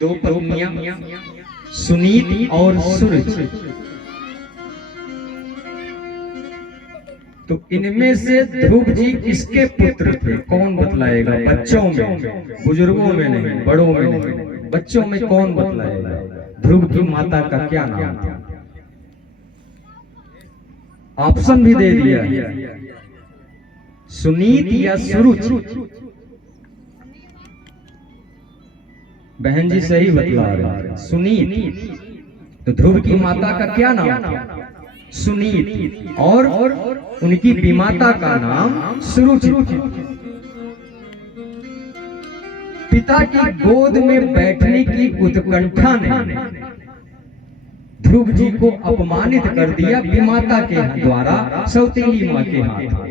दो पत्नियां सुनीत और सूरज। तो इनमें से ध्रुव जी किसके पुत्र थे? कौन बतलाएगा? बच्चों में, बुजुर्गों में नहीं, बड़ों में नहीं, बच्चों में कौन बतलाएगा? ध्रुव की माता का क्या नाम था? ऑप्शन भी दे दिया, सुनीत या सूरज। बहन जी सही बतला रहे, सुनीत। तो ध्रुव की माता का क्या नाम था? सुनीत। और उनकी विमाता का नाम सुरुचि। पिता की गोद में बैठने की उत्कंठा ने ध्रुव जी को अपमानित कर दिया विमाता के द्वारा, सौतेली मां के हाथ।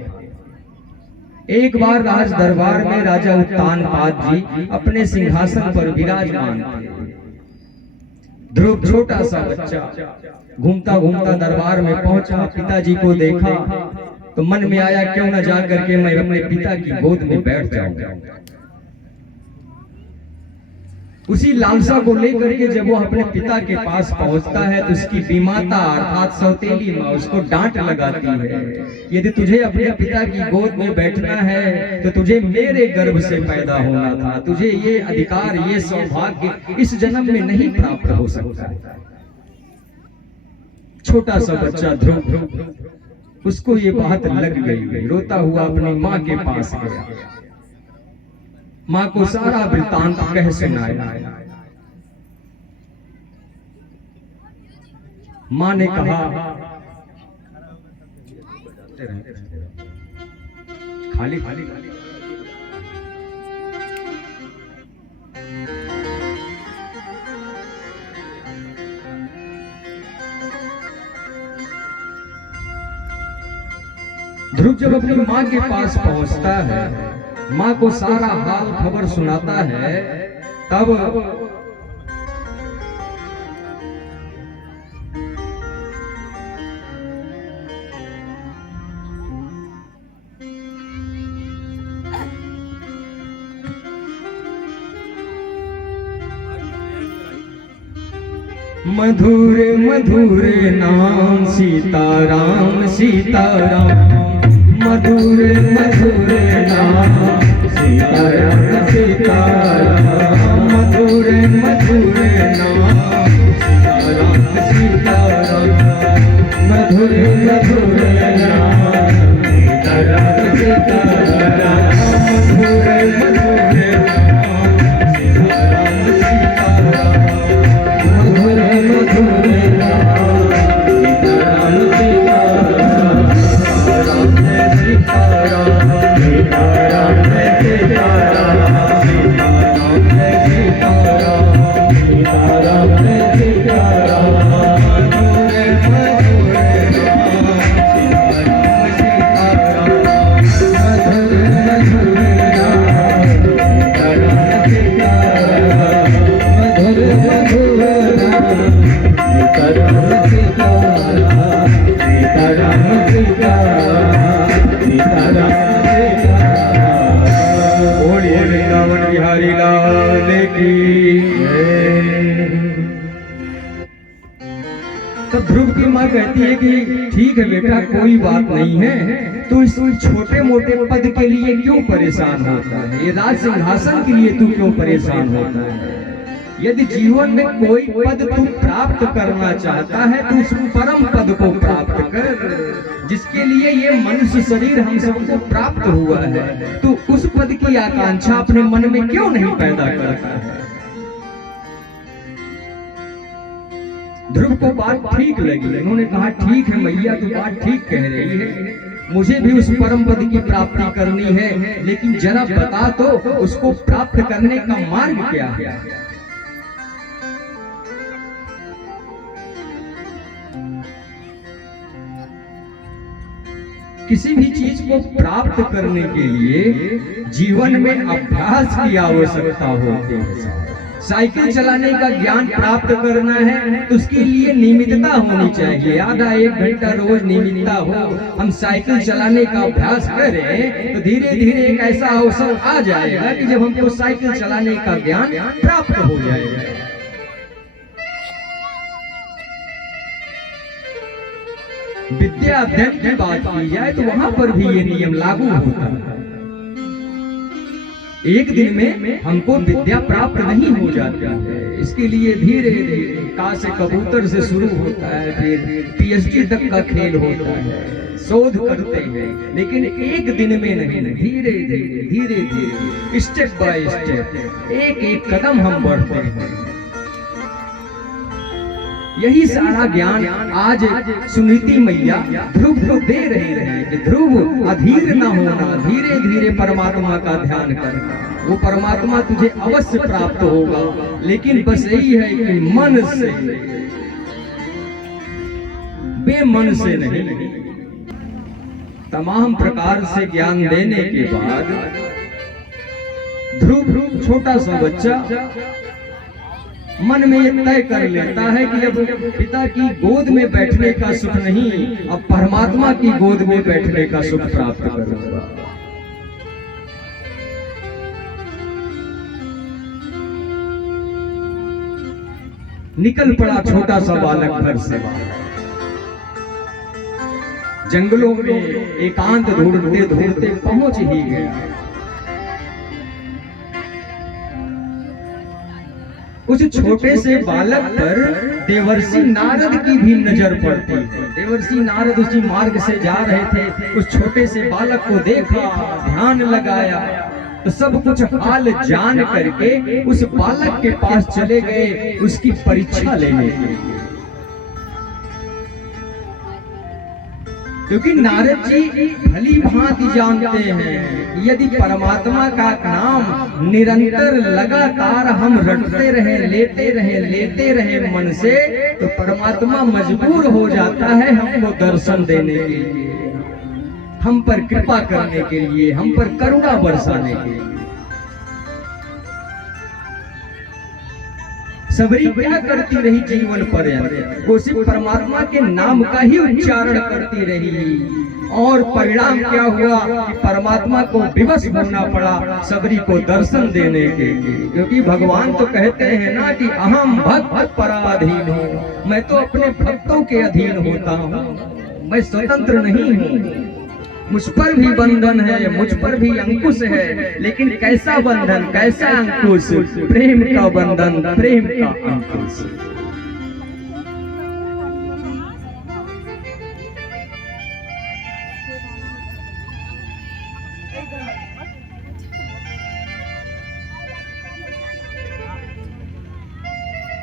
एक बार राज दरबार में राजा उत्तानपाद जी अपने सिंहासन पर विराजमान थे। ध्रुव छोटा सा बच्चा घूमता घूमता दरबार में पहुंचा, पिताजी को देखा तो मन में आया क्यों न जा करके मैं अपने पिता की गोद में बैठ जाऊं। उसी लालसा को लेकर के जब वो अपने पिता के पास पहुंचता है तो उसकी विमाता अर्थात सौतेली मां उसको डांट लगाती है, यदि तुझे अपने पिता की गोद में बैठना है तो तुझे मेरे गर्भ से पैदा होना था, तुझे ये अधिकार, ये सौभाग्य इस जन्म में नहीं प्राप्त हो सकता। छोटा सा बच्चा ध्रुव, उसको ये बात लग गई, रोता हुआ अपनी माँ के पास गया, माँ को सारा वृत्तांत कह सुनाया। माँ ने कहा खाली खाली ध्रुव जब अपनी माँ के पास पहुंचता है, माँ को सारा हाल खबर सुनाता है, तब मधुर मधुर नाम सीताराम सीताराम, मधुर मधुर नाम सीताराम सीताराम, मधुर मधुर नाम सीताराम सीताराम, मधुर मधुर नाम सीताराम सीताराम, मधुर मधुर नाम सीताराम सीताराम, मधुर मधुर नाम सीताराम सीताराम, सीताराम सीताराम सीताराम, सीताराम सीताराम सीताराम सीताराम, मधुर मधुर नाम सीताराम सीताराम, मधुर मधुर नाम सीताराम सीताराम, मधुर मधुर नाम सीताराम सीताराम, सीताराम सीताराम सीताराम सीताराम। बोलिए वृंदावन बिहारी लाल की जय। तो ध्रुव की माँ कहती है कि ठीक है बेटा, कोई बात नहीं है, तू इस छोटे मोटे पद के लिए क्यों परेशान होता है, ये राज सिंहासन के लिए तू क्यों परेशान होता है? यदि जीवन में कोई पद तू प्राप्त करना चाहता है तो उस परम पद को प्राप्त कर, जिसके लिए ये मनुष्य शरीर हम सबको प्राप्त हुआ है, तो उस पद की आकांक्षा अपने मन में क्यों नहीं पैदा करता है? ध्रुव को बात ठीक लगी, उन्होंने कहा ठीक है मैया, तू बात ठीक कह रही है, मुझे भी उस परम पद की प्राप्ति करनी है, लेकिन जरा बता तो उसको प्राप्त करने का मार्ग क्या है? किसी भी चीज को प्राप्त करने के लिए जीवन में अभ्यास की आवश्यकता होती है। साइकिल चलाने का ज्ञान प्राप्त करना है तो उसके लिए नियमितता होनी चाहिए, आधा एक घंटा रोज नियमितता हो, हम साइकिल चलाने का अभ्यास करें तो धीरे धीरे एक ऐसा अवसर आ जाएगा कि जब हमको साइकिल चलाने का ज्ञान प्राप्त हो जाएगा। विद्या अध्ययन की बात की जाए तो वहां पर भी ये नियम लागू होता है। एक दिन में हमको विद्या प्राप्त नहीं हो जाती है, इसके लिए धीरे धीरे का से कबूतर से शुरू होता है, फिर पीएचडी तक का खेल होता है, शोध करते हैं, लेकिन एक दिन में नहीं, धीरे धीरे स्टेप बाय स्टेप एक एक कदम हम बढ़ते हैं। यही सारा ज्ञान आज सुनीति मैया ध्रुव को दे रही है कि ध्रुव अधीर न होना, धीरे धीरे परमात्मा का ध्यान करना, वो परमात्मा तुझे अवश्य प्राप्त होगा, लेकिन बस यही है कि मन से, बेमन से नहीं। तमाम प्रकार से ज्ञान देने के बाद ध्रुव छोटा सा बच्चा मन में ये तय कर लेता है कि अब पिता की गोद में बैठने का सुख नहीं, अब परमात्मा की गोद में बैठने का सुख प्राप्त करूंगा। निकल पड़ा छोटा सा बालक घर से, जंगलों में एकांत ढूंढते ढूंढते पहुंच ही गया। उस छोटे से बालक पर देवर्षि नारद की भी नजर पड़ती है। देवर्षि नारद उसी मार्ग से जा रहे थे, उस छोटे से बालक को देखा, ध्यान लगाया, तो सब कुछ हाल जान करके उस बालक के पास चले गए उसकी परीक्षा लेने के लिए। क्योंकि नारद जी भली भांति जानते हैं यदि परमात्मा का नाम निरंतर लगातार हम रटते रहे लेते रहे मन से, तो परमात्मा मजबूर हो जाता है हमको दर्शन देने के लिए, हम पर कृपा करने के लिए, हम पर करुणा बरसाने के लिए। सबरी क्या करती रही जीवन पर्यंत, वो सिर्फ परमात्मा के नाम का ही उच्चारण करती रही, और परिणाम क्या हुआ कि परमात्मा को विवश होना पड़ा सबरी को दर्शन देने के लिए। क्योंकि भगवान तो कहते हैं ना कि अहम भक्त पराधीन हूँ, मैं तो अपने भक्तों के अधीन होता हूँ, मैं स्वतंत्र नहीं हूँ, मुझ पर भी बंधन है, मुझ पर भी अंकुश है, लेकिन कैसा बंधन, कैसा अंकुश, प्रेम का बंधन, प्रेम का अंकुश।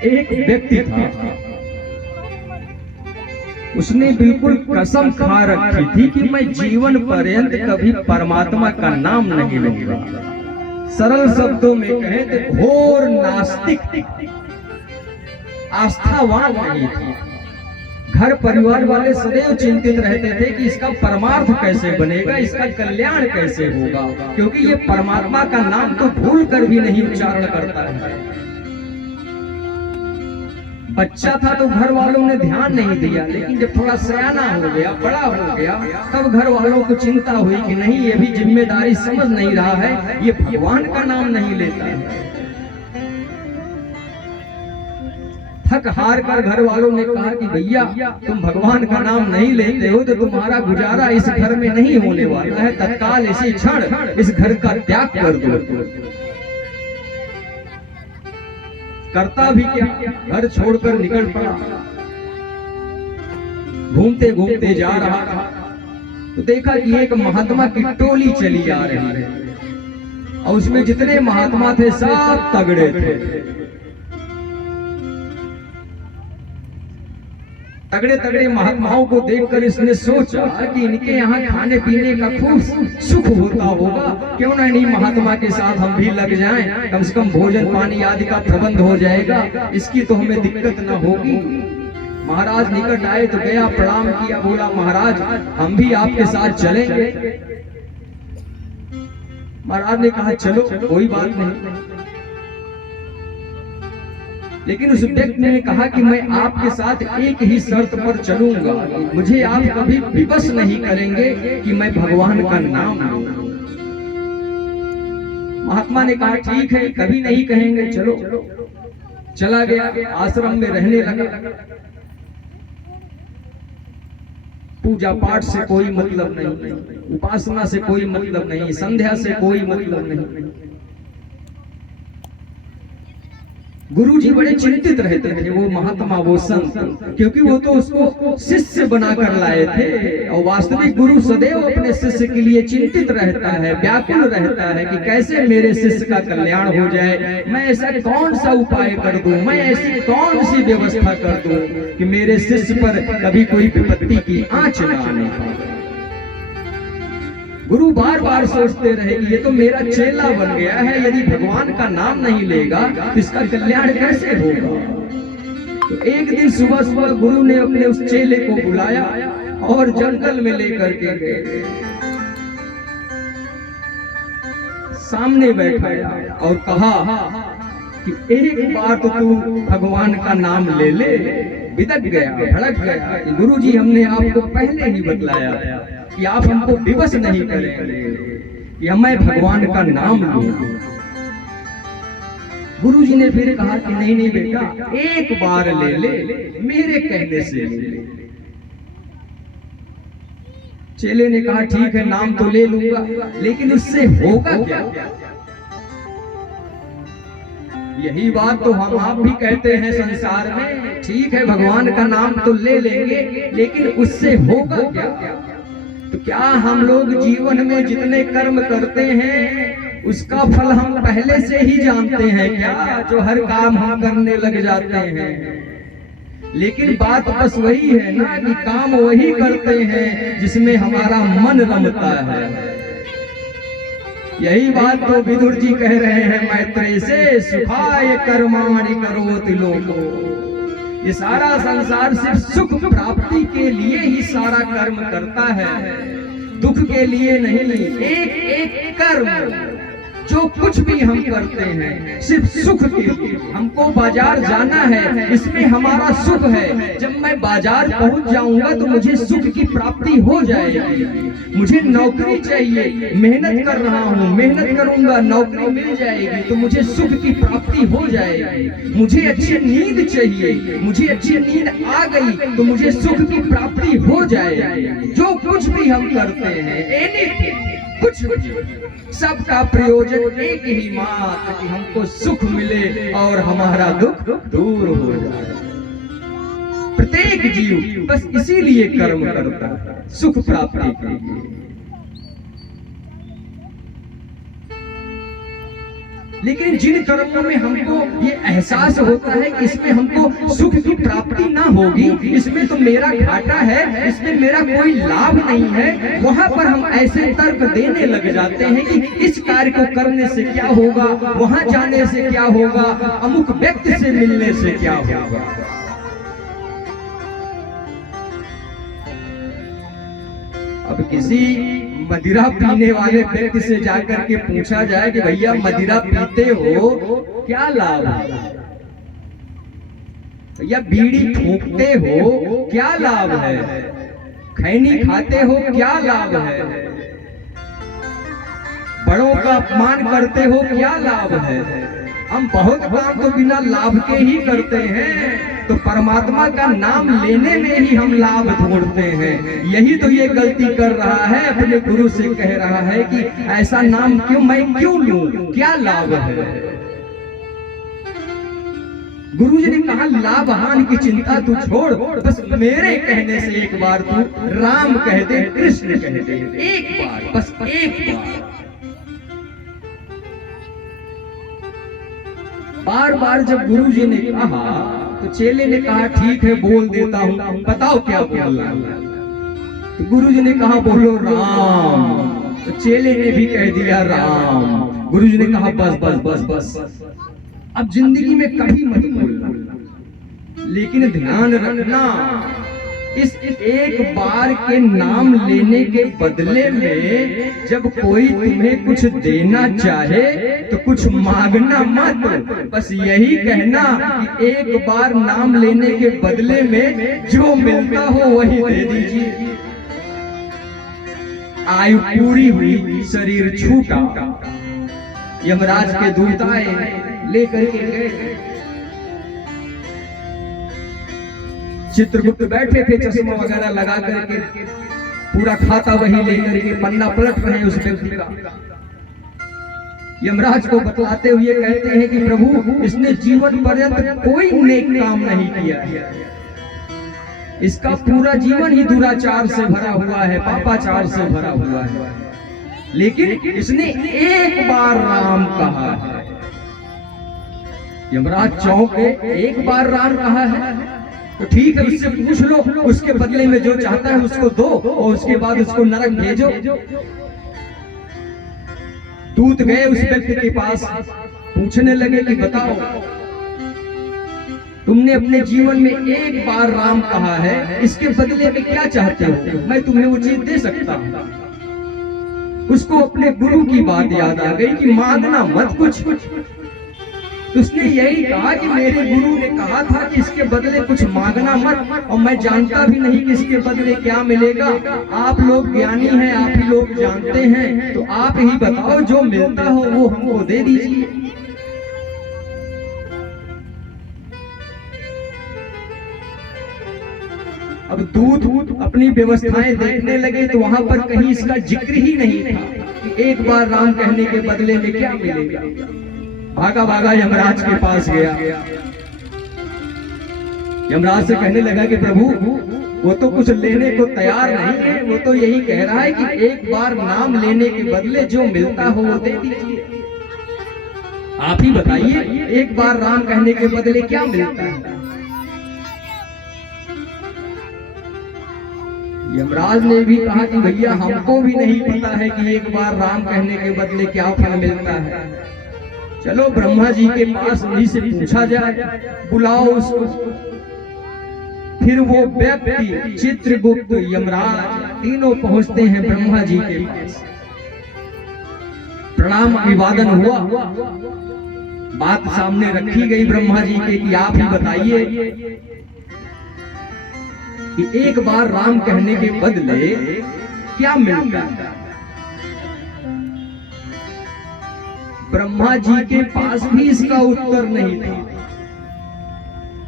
एक व्यक्ति था, उसने बिल्कुल कसम खा रखी थी कि मैं जीवन पर्यंत कभी परमात्मा का नाम नहीं लूंगा। सरल शब्दों में कहे तो घोर नास्तिक, आस्थावान नहीं था। घर परिवार वाले सदैव चिंतित रहते थे कि इसका परमार्थ कैसे बनेगा, इसका कल्याण कैसे होगा, क्योंकि ये परमात्मा का नाम तो भूल कर भी नहीं उच्चारण करता है। बच्चा था तो घर वालों ने ध्यान नहीं दिया, लेकिन जब थोड़ा सयाना हो गया, बड़ा हो गया, तब घर वालों को चिंता हुई कि नहीं, ये भी जिम्मेदारी समझ नहीं रहा है, ये भगवान का नाम नहीं लेता है। थक हार कर घर वालों ने कहा कि भैया तुम भगवान का नाम नहीं लेते हो तो तुम्हारा गुजारा इस घर में नहीं होने वाला है, तत्काल इसी क्षण इस घर का त्याग कर दो। करता भी क्या, घर छोड़कर निकल पड़ा। घूमते घूमते जा रहा था तो देखा कि एक महात्मा की टोली चली आ रही है, और उसमें जितने महात्मा थे सब तगड़े थे। तगड़े तगड़े महात्माओं को देखकर इसने सोचा कि इनके यहाँ खाने पीने का खूब सुख होता होगा, क्यों ना इन्हीं महात्मा के साथ हम भी लग जाएं, कम से कम भोजन पानी आदि का प्रबंध हो जाएगा, इसकी तो हमें दिक्कत न होगी। महाराज निकट आए तो गया, प्रणाम किया, बोला महाराज हम भी आपके साथ चलेंगे। महाराज ने कहा चलो कोई बात नहीं, लेकिन उस व्यक्ति ने कहा कि मैं आपके साथ एक ही शर्त पर चलूंगा, मुझे आप कभी विवश नहीं करेंगे कि मैं भगवान का नाम लूं। महात्मा ने कहा ठीक है, कभी नहीं कहेंगे, चलो। चला गया, आश्रम में रहने लगा। पूजा पाठ से कोई मतलब नहीं, उपासना से कोई मतलब नहीं, संध्या से कोई मतलब नहीं। गुरुजी बड़े चिंतित रहते थे, वो महात्मा, वो संत, क्योंकि वो तो उसको शिष्य बनाकर लाए थे। और वास्तविक गुरु सदैव अपने शिष्य के लिए चिंतित रहता है, व्याकुल रहता है कि कैसे मेरे शिष्य का कल्याण हो जाए, मैं ऐसा कौन सा उपाय कर दूं, मैं ऐसी कौन सी व्यवस्था कर दूं कि मेरे शिष्य पर कभी कोई विपत्ति की आंच न आने पाए। गुरु बार बार सोचते रहे कि ये तो मेरा चेला बन गया है, यदि भगवान का नाम नहीं लेगा तो इसका कल्याण कैसे होगा। तो एक दिन सुबह सुबह गुरु ने अपने उस चेले को बुलाया और जंगल में लेकर के गए, सामने बैठाया और कहा कि एक बार तो तू भगवान का नाम ले ले। बिदक गया, भड़क गया कि गुरुजी हमने आपको पहले ही बतलाया कि आप हमको विवश नहीं करेंगे कि मैं भगवान का नाम लूं। गुरुजी ने फिर कहा कि नहीं नहीं बेटा, एक बार ले ले, मेरे कहने से ले ले। चेले ने कहा ठीक है, नाम तो ले लूंगा, लेकिन उससे होगा क्या। यही बात तो हम आप भी कहते हैं संसार में, ठीक है भगवान का नाम तो ले लेंगे, लेकिन उससे होगा क्या। तो क्या हम लोग जीवन में जितने कर्म करते हैं उसका फल हम पहले से ही जानते हैं क्या, जो हर काम हम करने लग जाते हैं। लेकिन बात बस वही है ना कि काम वही करते हैं जिसमें हमारा मन रमता है। यही बात तो विदुर जी कह रहे हैं मैत्रेय से, सुखाय कर्माणि करोति लोको। ये सारा संसार सिर्फ सुख प्राप्ति के लिए ही सारा कर्म करता है, दुख के लिए नहीं। एक एक कर्म जो कुछ भी हम करते हैं सिर्फ सुख के लिए। हमको बाजार जाना है, इसमें हमारा सुख है। जब मैं बाजार पहुंच जाऊंगा तो मुझे सुख की प्राप्ति हो जाएगी। मुझे नौकरी चाहिए, मेहनत कर रहा हूँ, मेहनत करूंगा, नौकरी मिल जाएगी तो मुझे सुख की प्राप्ति हो जाएगी। मुझे अच्छी नींद चाहिए, मुझे अच्छी नींद आ गई तो मुझे सुख की प्राप्ति हो जाएगी। जो कुछ भी हम करते हैं, एनीथिंग, कुछ सबका प्रयोजन एक ही मात्र कि हमको सुख मिले और हमारा दुख दूर हो जाए। प्रत्येक जीव बस इसीलिए कर्म करता है, सुख प्राप्ति के लिए। लेकिन जिन कर्मों में हमको ये एहसास होता है कि इसमें हमको सुख की प्राप्ति ना होगी, इसमें तो मेरा घाटा है, इसमें मेरा कोई लाभ नहीं है, वहां पर हम ऐसे तर्क देने लग जाते हैं कि इस कार्य को करने से क्या होगा, वहां जाने से क्या होगा, अमुक व्यक्ति से मिलने से क्या होगा। अब किसी मदिरा पीने वाले व्यक्ति से जाकर के पूछा जाए कि भैया मदिरा पीते हो क्या लाभ है, भैया बीड़ी फूंकते हो क्या लाभ है, खैनी खाते हो क्या लाभ है, बड़ों का अपमान करते हो क्या लाभ है। हम बहुत काम तो बिना लाभ के ही करते हैं, तो परमात्मा का नाम लेने में ही हम लाभ ढूंढते हैं। यही तो ये गलती कर रहा है, अपने गुरु से कह रहा है कि ऐसा नाम क्यों, मैं क्यों लूं, क्या लाभ है। गुरु जी ने कहा लाभ हानि की चिंता तू छोड़, बस मेरे कहने से एक बार तू राम कह दे, कृष्ण कह दे, एक बार, बस एक बार। बार बार जब गुरु जी ने कहा तो चेले ने कहा ठीक है बोल देता हूँ, बताओ क्या बोलना। तो गुरु जी ने कहा बोलो राम, तो चेले ने भी कह दिया राम। गुरु जी ने कहा बस बस बस बस, अब जिंदगी में कभी मत बोलना, लेकिन ध्यान रखना इस एक बार के नाम लेने के बदले में जब कोई तुम्हें कुछ देना चाहे तो कुछ मांगना मत, बस यही कहना कि एक बार नाम लेने के बदले में जो मिलता हो वही दे दीजिए। आयु पूरी हुई, शरीर छूटा, यमराज के दूत आए, लेकर के गए। चित्रगुप्त बैठे थे चश्मा वगैरह लगा करके, पूरा खाता वही लेकर के पन्ना पलट रहे उस व्यक्ति का। यमराज को बतलाते हुए कहते हैं कि प्रभु, इसने जीवन पर्यंत कोई नेक काम नहीं किया है, इसका पूरा जीवन ही दुराचार से भरा हुआ है, पापाचार से भरा हुआ है, लेकिन इसने एक बार राम कहा है। यमराज चौंके, एक बार राम कहा है तो ठीक है, उससे पूछ लो, उसके बदले में जो चाहता है उसको दो और उसके बाद उसको नरक भेजो। दूत गए उस व्यक्ति के पास, पूछने लगे कि बताओ, तुमने अपने जीवन में एक बार राम कहा है, इसके बदले में क्या चाहते हो? मैं तुम्हें वो चीज दे सकता हूं। उसको अपने गुरु की बात याद आ गई कि मांगना मत कुछ। उसने यही कहा कि मेरे गुरु ने कहा था कि इसके बदले कुछ मांगना मत, और मैं जानता भी नहीं कि इसके बदले क्या मिलेगा। आप लोग ज्ञानी हैं, आप ही लोग जानते हैं, तो आप ही बताओ, जो मिलता हो वो हमको दे दीजिए। अब दूत अपनी व्यवस्थाएं देखने लगे तो वहां पर कहीं इसका जिक्र ही नहीं था कि एक बार राम कहने के बदले में क्या मिलेगा। भागा भागा यमराज के पास गया। यमराज से कहने लगा कि प्रभु, वो तो कुछ लेने को तैयार नहीं है, वो तो यही कह रहा है कि एक बार नाम लेने के बदले जो मिलता हो वो दे दीजिए। आप ही बताइए, एक बार राम कहने के बदले क्या मिलता है? यमराज ने भी कहा कि भैया, हमको भी नहीं पता है कि एक बार राम कहने के बदले क्या फल मिलता है। चलो ब्रह्मा जी के पास उन्हीं से पूछा जाए, बुलाओ उसको। फिर वो व्यक्ति, चित्रगुप्त, यमराज, तीनों पहुंचते हैं ब्रह्मा जी के पास। प्रणाम अभिवादन हुआ, बात सामने रखी गई ब्रह्मा जी के कि आप ही बताइए कि एक बार राम कहने के बदले क्या मिलता है। ब्रह्मा जी के पास भी इसका उत्तर नहीं था।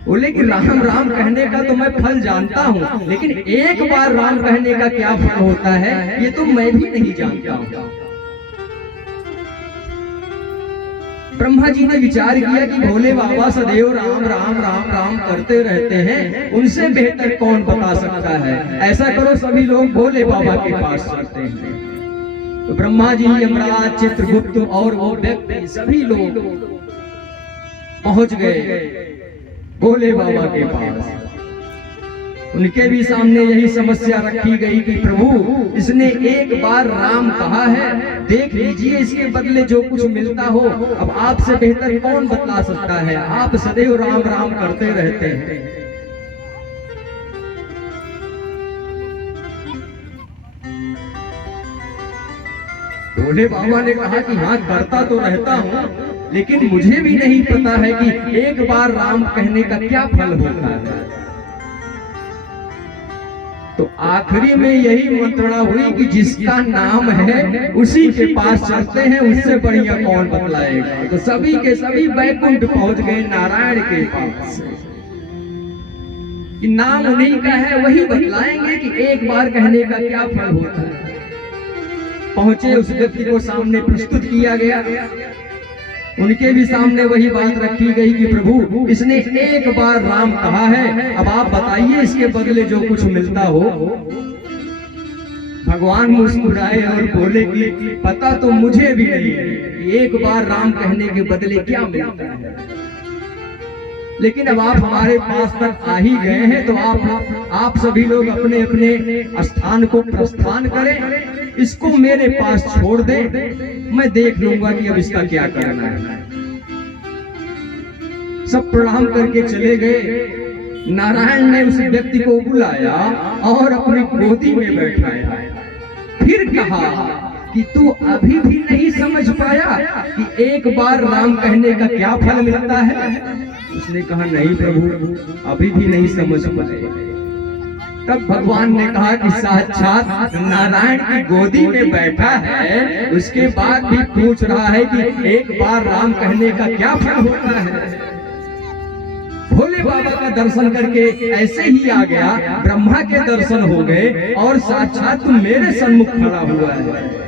बोले कि राम राम कहने का तो मैं फल जानता हूं, लेकिन एक बार राम कहने का क्या फल होता है ये तो मैं भी नहीं जानता हूं। ब्रह्मा जी ने विचार किया कि भोले बाबा सदैव राम राम राम राम करते रहते हैं, उनसे बेहतर कौन बता सकता है। ऐसा करो, सभी लोग भोले बाबा के पास चलते हैं। तो ब्रह्मा जी, यमराज, चित्रगुप्त और वो व्यक्ति सभी लोग पहुंच गए भोले बाबा के पास। उनके भी सामने यही समस्या रखी गई कि प्रभु, इसने एक बार राम कहा है, देख लीजिए इसके बदले जो कुछ मिलता हो। अब आपसे बेहतर कौन बता सकता है, आप सदैव राम राम करते रहते हैं। भोले बाबा ने कहा कि हाँ, करता तो रहता हूँ, लेकिन मुझे भी नहीं पता है कि एक बार राम कहने का क्या फल होता है। तो आखिरी में यही मंत्रणा हुई कि जिसका नाम है उसी के पास चलते हैं, उससे बढ़िया कौन बतलाएगा। तो सभी के सभी बैकुंठ पहुंच गए नारायण के पास कि नाम उन्हीं का है, वही बतलाएंगे कि एक बार कहने का क्या फल होता है। पहुंचे, उस व्यक्ति को सामने प्रस्तुत किया गया। उनके भी सामने वही बात रखी गई कि प्रभु, इसने एक बार राम कहा है, अब आप बताइए इसके बदले जो कुछ मिलता हो। भगवान मुस्कुराए और बोले कि पता तो मुझे भी नहीं है कि एक बार राम कहने के बदले क्या मिलता है, लेकिन अब आप हमारे पास तक आ ही गए हैं, तो आप सभी लोग अपने अपने स्थान को प्रस्थान करें, इसको मेरे पास छोड़ दे, मैं देख लूंगा कि अब इसका क्या करना है। सब प्रणाम करके चले गए। नारायण ने उस व्यक्ति को बुलाया और अपनी गोदी में बैठाया। फिर कहा कि तू अभी भी नहीं समझ पाया कि एक बार राम कहने का क्या फल मिलता है। उसने कहा नहीं प्रभु, अभी भी नहीं समझ पाए। तब भगवान ने कहा कि साक्षात नारायण की गोदी में बैठा है, उसके बाद भी पूछ रहा है कि एक बार राम कहने का क्या फल होता है। भोले बाबा का दर्शन करके ऐसे ही आ गया, ब्रह्मा के दर्शन हो गए और साक्षात तुम मेरे सन्मुख खड़ा हुआ है।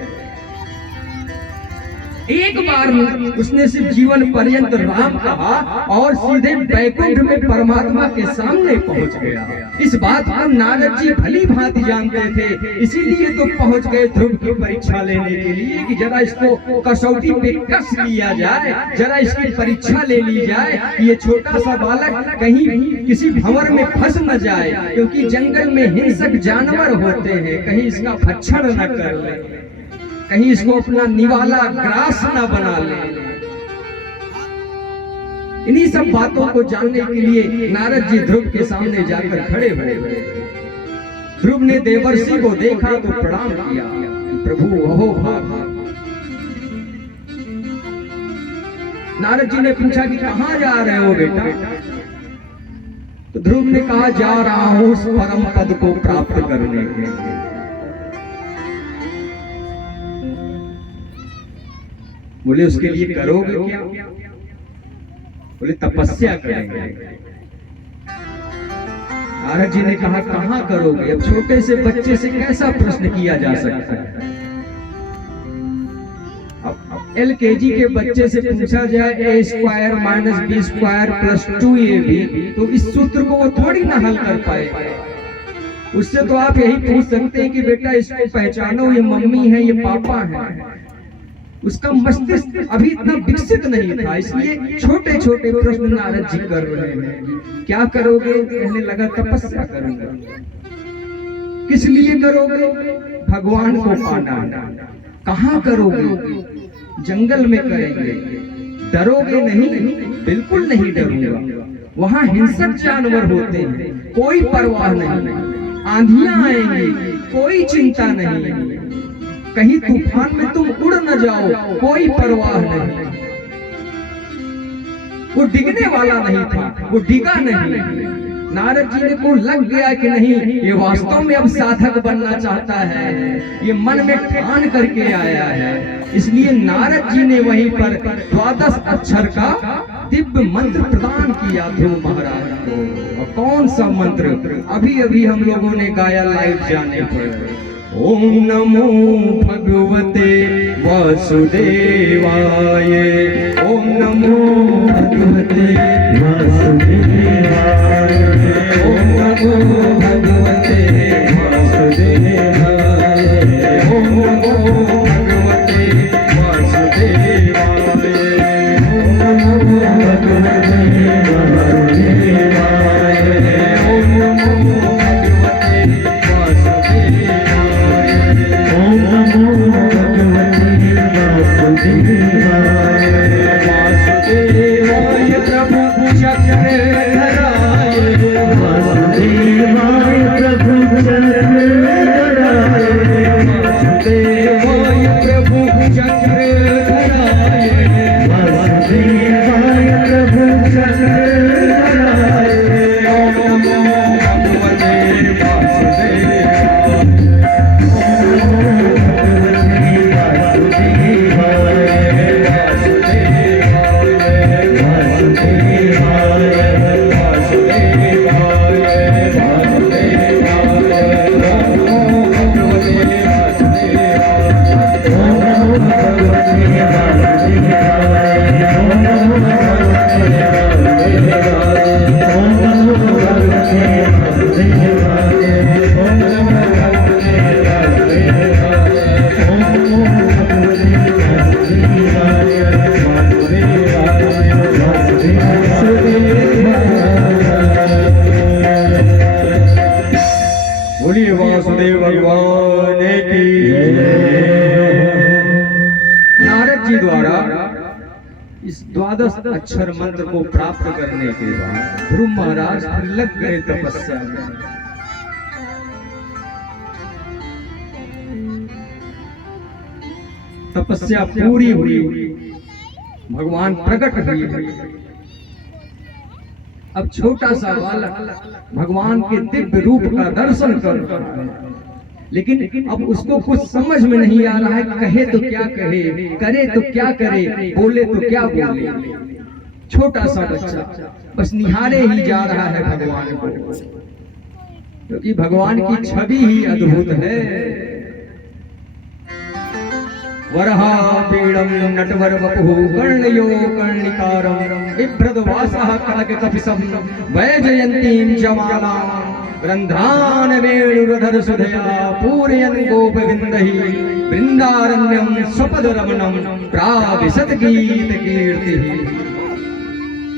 एक बार उसने सिर्फ जीवन पर्यंत राम कहा और सीधे बैकुंठ में परमात्मा के सामने पहुंच गया। इस बात को नारद जी भली भांति जानते थे, इसीलिए तो पहुंच गए ध्रुव की परीक्षा लेने के लिए कि जरा इसको कसौटी पे कस लिया जाए, जरा इसकी परीक्षा ले ली जाए कि ये छोटा सा बालक कहीं किसी भंवर में फंस न जाए, क्योंकि जंगल में हिंसक जानवर होते हैं, कहीं इसका भक्षण न कर ले, कहीं इसको अपना निवाला ग्रास ना बना ले। इन्हीं सब बातों को जानने के लिए नारद जी ध्रुव के सामने जाकर खड़े हुए। ध्रुव ने देवर्षि को देखा तो प्रणाम किया, प्रभु अहो भाग। नारद जी ने पूछा कि कहां जा रहे हो बेटा? तो ध्रुव ने कहा जा रहा हूं उस परम पद को प्राप्त करने के लिए। बोले उसके लिए करोगे क्या? बोले तपस्या करेंगे। नारद जी ने कहा कहां करोगे? अब छोटे से बच्चे से कैसा प्रश्न किया जा सकता है? अब LKG के बच्चे से पूछा जाए a² - b² + 2ab, तो इस सूत्र को वो थोड़ी ना हल कर पाएगा। उससे तो आप यही पूछ सकते हैं कि बेटा इसको पहचानो, ये मम्मी है, ये पापा है। उसका मस्तिष्क अभी इतना विकसित नहीं था, इसलिए छोटे छोटे प्रश्न नारद जी कर रहे हैं। क्या करोगे? कहने लगा तपस्या करूंगा। किस लिए करोगे? भगवान को पाना। कहां करोगे? जंगल में करेंगे। डरोगे नहीं? बिल्कुल नहीं डरूंगा। वहां हिंसक जानवर होते हैं, कोई परवाह नहीं। आंधियां आएंगी, कोई चिंता नहीं। कहीं तूफान में तुम उड़ न जाओ, कोई परवाह नहीं। वो डिगने वाला नहीं था, वो डिगा नहीं। नारद जी को लग गया कि नहीं, ये वास्तव में अब साधक बनना चाहता है, ये मन में ठान करके आया है। इसलिए नारद जी ने वहीं पर 12 अक्षर का दिव्य मंत्र प्रदान किया ध्रुव महाराज को। और कौन सा मंत्र? अभी अभी हम लोगों ने गाया लाइव जाने पर। ओम नमो भगवते वासुदेवाय, ओम नमो भगवते वासुदेवाय, ओम नमो भगवते वासुदेवाय, ओम नमो भगवते वासुदेवाय, ओम नमो भगवते वासुदेवाय, ओम नमो वासुदेवाय प्रभु चक्रधराय, वासुदेवाय प्रभु चक्रधराय, वासुदेवाय प्रभु चक्रधराय, वासुदेवाय प्रभु चक्रधराय, ओम नमो भगवते वासुदेव भगवान की। नारद जी द्वारा इस 12 अक्षर मंत्र को प्राप्त करने के बाद ध्रुव महाराज लग गए तपस्या में। तपस्या पूरी हुई, भगवान प्रकट हुए। अब छोटा सा बालक भगवान के दिव्य रूप का दर्शन कर, लेकिन अब उसको कुछ समझ में नहीं आ रहा है, कहे तो क्या कहे, करे तो क्या करे, बोले तो क्या बोले। छोटा सा बच्चा बस निहारे ही जा रहा है भगवान को, क्योंकि भगवान की छवि ही अद्भुत है। वरहा पीड़म नटवर वपुः कर्णयो कर्णिकारं बिभ्रद्वासः कनककपिशं वैजयन्तीं च मालां रन्ध्रान् वेणुरधर सुधया पूरयन् गोपविन्दैः वृन्दारण्यं स्वपदरमणं प्राविशत गीत कीर्तिः।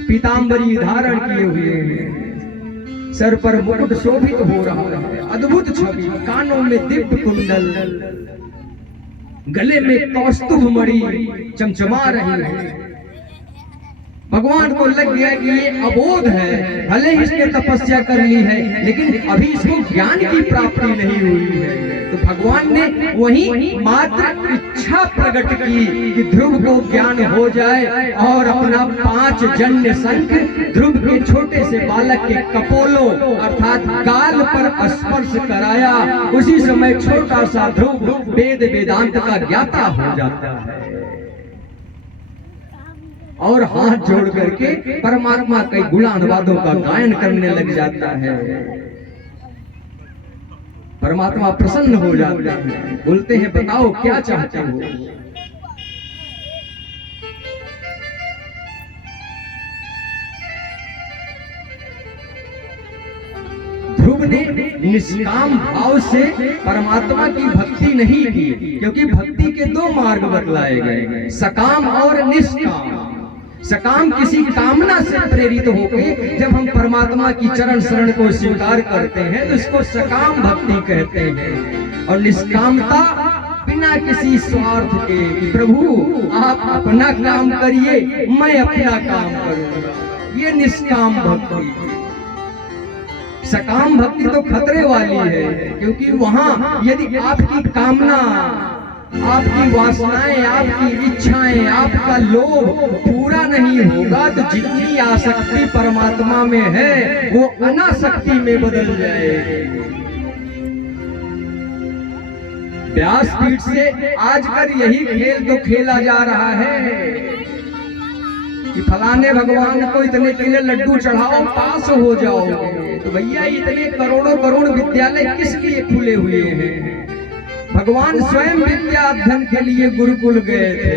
पीताम्बरी धारण किए हुए हैं, सर पर मुकुट शोभित हो रहा है, अद्भुत छवि, कानों में दिव्य कुंडल, गले में कौस्तुभ मणि चमचमा रही है। भगवान को लग गया कि ये अबोध है, भले ही इसने तपस्या कर ली है लेकिन अभी इसको ज्ञान की प्राप्ति नहीं हुई है। तो भगवान ने वही मात्र इच्छा प्रकट की कि ध्रुव को ज्ञान हो जाए और अपना 5 जन्य शंख ध्रुव के छोटे से बालक के कपोलों अर्थात गाल पर स्पर्श कराया। उसी समय छोटा सा ध्रुव वेद वेदांत का ज्ञाता हो जाता है और हाथ जोड़ करके परमात्मा के गुणानुवादों का गायन करने लग जाता है। परमात्मा प्रसन्न हो जाते हैं, बोलते हैं बताओ क्या चाहते हो। ध्रुव ने निष्काम भाव से परमात्मा की भक्ति नहीं की, क्योंकि भक्ति के 2 मार्ग बतलाए गए, सकाम और निष्काम। सकाम किसी कामना से प्रेरित होकर जब हम परमात्मा की चरण शरण को स्वीकार करते हैं तो इसको सकाम भक्ति कहते हैं। और निष्कामता बिना किसी स्वार्थ के, प्रभु आप अपना काम करिए मैं अपना काम करूंगा, ये निष्काम भक्ति। सकाम भक्ति तो खतरे वाली है, क्योंकि वहां यदि आपकी कामना, आपकी वासनाएं, आपकी इच्छाएं, आपका लोभ पूरा नहीं होगा तो जितनी आसक्ति परमात्मा में है वो अनासक्ति में बदल जाएगी। व्यासपीठ से आजकल यही खेल तो खेला जा रहा है कि फलाने भगवान को इतने किले लड्डू चढ़ाओ पास हो जाओगे। तो भैया इतने करोड़ों करोड़ विद्यालय किस लिए खुले हुए हैं? भगवान स्वयं विद्या अध्ययन के लिए गुरुकुल गए थे।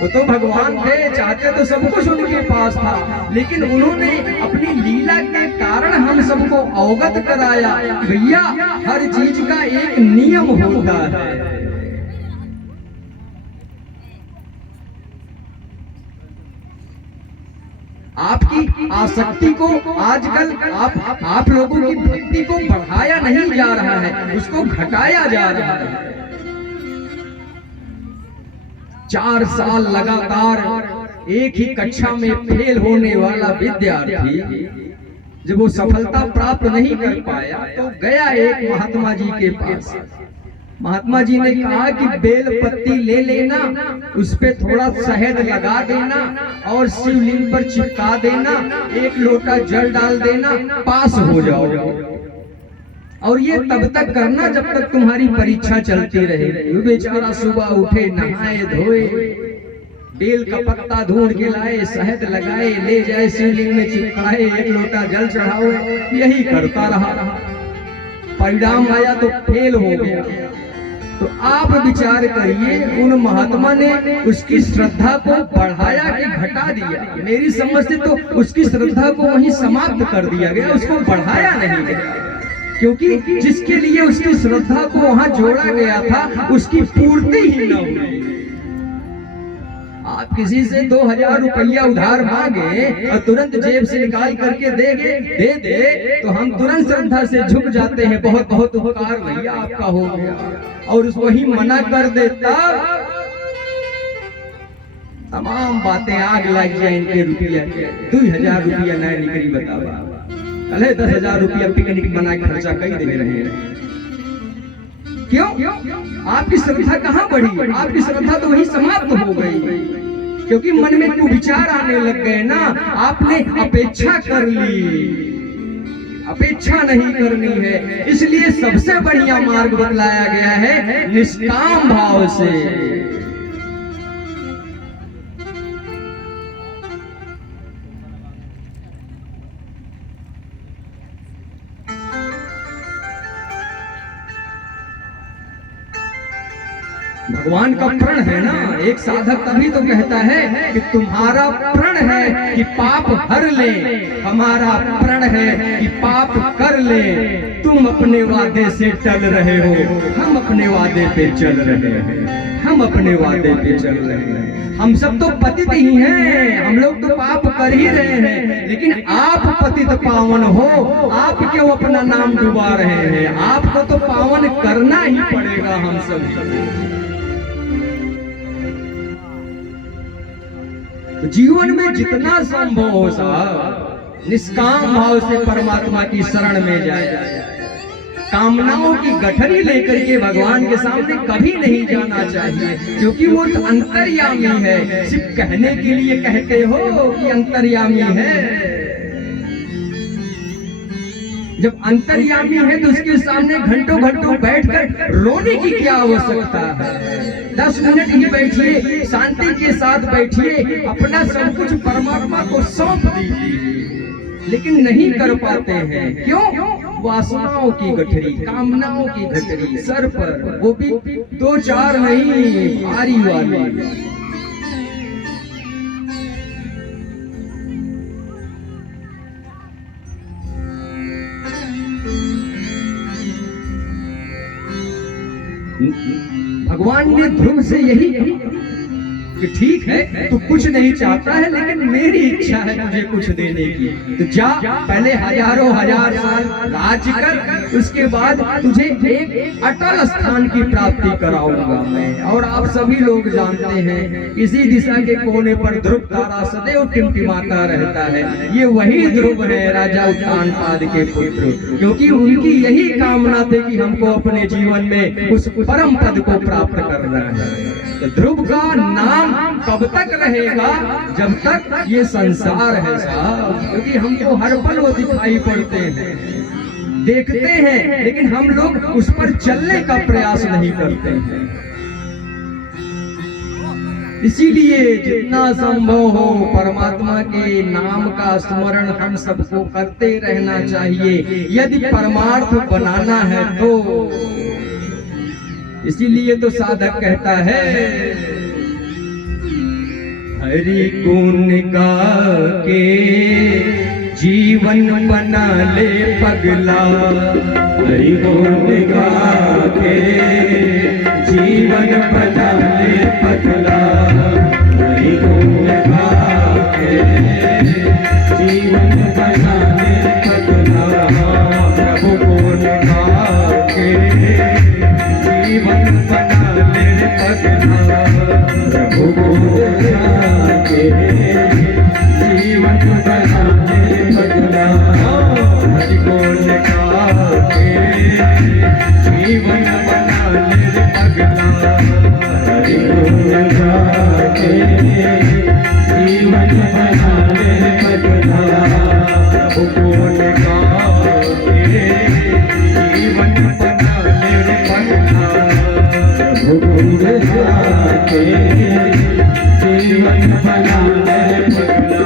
वो तो भगवान थे, चाहते तो सब कुछ उनके पास था, लेकिन उन्होंने अपनी लीला के कारण हम सबको अवगत कराया भैया हर चीज का एक नियम होता है। आपकी आसक्ति को आजकल आप लोगों की भक्ति को बढ़ाया नहीं जा रहा है, उसको घटाया जा रहा है। 4 साल लगातार एक ही कक्षा में फेल होने वाला विद्यार्थी जब वो सफलता प्राप्त नहीं कर पाया तो गया एक महात्मा जी के पास। महात्मा जी ने कहा कि बेल पत्ती ले लेना, उस पे थोड़ा शहद लगा देना और शिवलिंग पर चिपका देना, 1 लोटा जल डाल देना, पास हो जाओ। और ये तब तक करना जब तक तुम्हारी परीक्षा चलती रहेगी। बेचारा सुबह उठे, नहाए धोए, बेल का पत्ता ढूंढ के लाए, शहद लगाए, ले जाए शिवलिंग में चिपकाए, 1 लोटा जल चढ़ाओ, यही करता रहा। परिणाम आया तो फेल हो गया। तो आप विचार करिए उन महात्मा ने उसकी श्रद्धा को बढ़ाया कि घटा दिया? मेरी समझ से तो उसकी श्रद्धा को वहीं समाप्त कर दिया गया, उसको बढ़ाया नहीं गया, क्योंकि जिसके लिए उसकी श्रद्धा को वहां जोड़ा गया था उसकी पूर्ति ही न हुई। आप किसी से 2000 रुपया उधार मांगे और तुरंत जेब से निकाल करके दे दे तो हम तुरंत श्रद्धा से झुक जाते हैं, बहुत बहुत उपकार भैया आपका हो गया। और उस वही मना कर देता, तमाम बातें आग लग जाए इनके रुपया 2000 रुपया नया निकली बतावा, अरे 10,000 रुपया पिकनिक मना खर्चा कई दे रहे हैं। क्यों? आपकी श्रद्धा कहाँ बढ़ी? आपकी श्रद्धा तो वही समाप्त हो गई, क्योंकि मन में कुविचार आने लग गए ना। आपने अपेक्षा कर ली, अपेक्षा नहीं करनी है। इसलिए सबसे बढ़िया मार्ग बतलाया गया है निष्काम भाव से। भगवान का प्रण है ना। एक साधक तभी तो कहता है कि तुम्हारा प्रण है कि पाप हर ले, हमारा प्रण है कि पाप कर ले। तुम अपने वादे से टल रहे हो, हम अपने वादे पे चल रहे हैं, हम अपने वादे पे चल रहे हैं। हम सब तो पतित ही हैं, हम लोग तो पाप कर ही रहे हैं, लेकिन आप पतित पावन हो, आप क्यों अपना नाम डुबा रहे हैं? आपको तो पावन करना ही पड़ेगा हम सभी। तो जीवन में जितना संभव हो साहब निष्काम भाव से परमात्मा की शरण में जाए। कामनाओं की गठरी लेकर के भगवान के सामने कभी नहीं जाना चाहिए, क्योंकि वो तो अंतर्यामी है। सिर्फ कहने के लिए कहते हो कि अंतर्यामी है। जब अंतर्यामी है तो उसके सामने घंटों घंटों बैठकर रोने की क्या आवश्यकता है? 10 मिनट ही बैठिए, शांति के साथ बैठिए, अपना सब कुछ परमात्मा को सौंप दीजिए। लेकिन नहीं कर पाते हैं, क्यों? वासनाओं की गठरी, कामनाओं की गठरी सर पर, वो भी 2-4 नहीं, भारी वाली। भगवान ने ध्रुव से यही कि ठीक है तू कुछ नहीं चाहता है, लेकिन मेरी इच्छा है तुझे कुछ देने की। तो जा, पहले हजारों हजार साल राज्य कर, उसके बाद तुझे एक अटल स्थान की प्राप्ति कराऊंगा मैं। और आप सभी लोग जानते हैं इसी दिशा के कोने पर ध्रुव तारा सदैव टिमटिमाता रहता है। ये वही ध्रुव है, राजा उत्तानपाद के पुत्र, क्योंकि उनकी यही कामना थी कि हमको अपने जीवन में उस परम पद को प्राप्त करना है। तो ध्रुव का नाम कब तक रहेगा? जब तक ये संसार है साहब, क्योंकि हमको हर पल वो दिखाई पड़ते हैं, देखते हैं, लेकिन हम लोग उस पर चलने का प्रयास नहीं करते हैं। इसीलिए जितना संभव हो परमात्मा के नाम का स्मरण हम सबको करते रहना चाहिए, यदि परमार्थ बनाना है तो। इसीलिए तो साधक कहता है हरि गुण गा के जीवन बना ले पगला, हरि गुण गा के जीवन बना ले पगला, हरि गुण गा के जीवन बना ले पगला, प्रभु गुण गा के जीवन बना ले पगला, प्रभु गुण गा के जीवन बना ले पगला, हरि गुण गा के जीवन बना ले पगला, हरि गुण गा के जीवन बना ले पगला, प्रभु गुण गा के जीवन बना ले पगला, प्रभु गुण गा के जीवन बना ले पगला।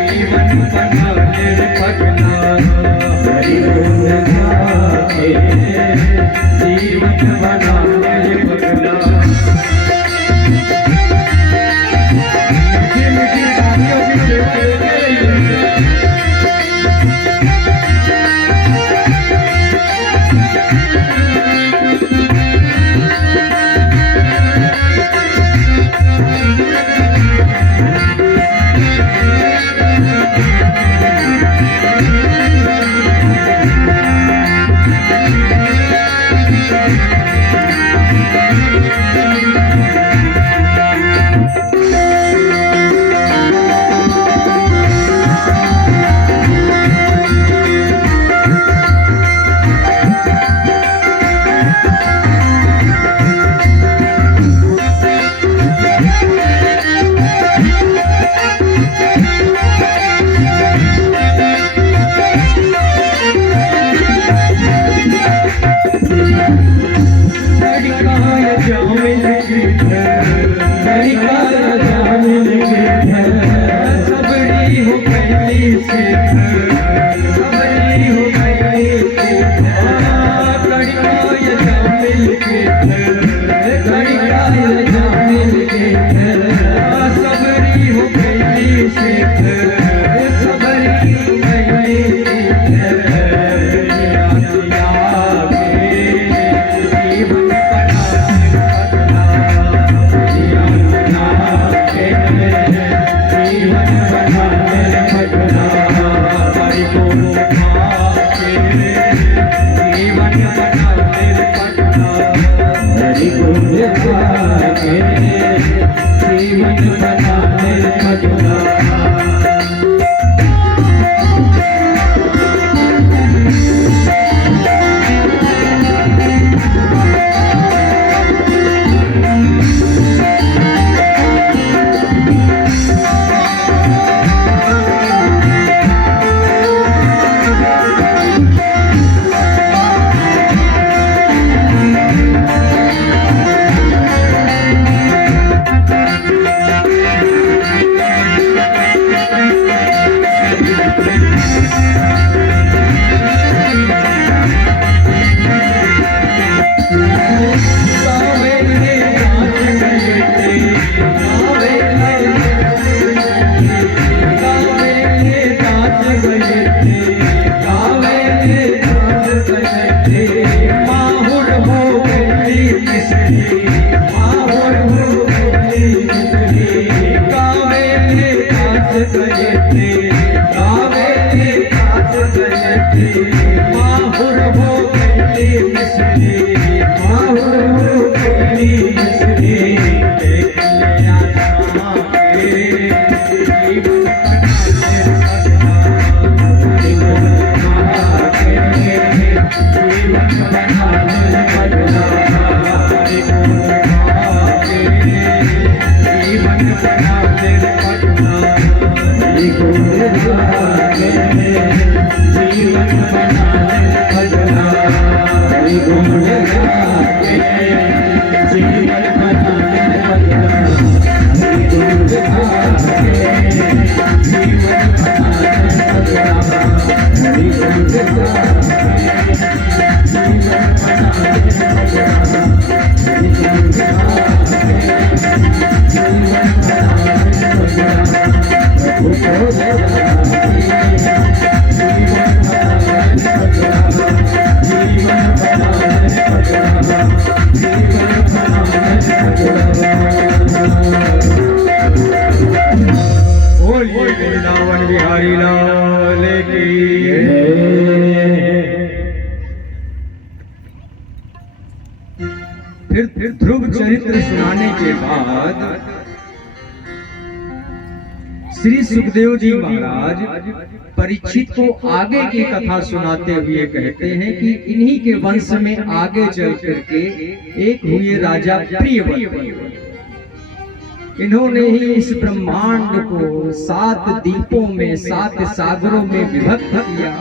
जीवन फिर ध्रुव चरित्र सुनाने के बाद श्री सुखदेव जी महाराज परीक्षित को आगे की कथा सुनाते हुए कहते हैं कि इन्हीं के वंश में आगे चल करके एक हुए राजा प्रियव्रत। इन्होंने ही इस ब्रह्मांड को 7 द्वीपों में 7 सागरों में विभक्त किया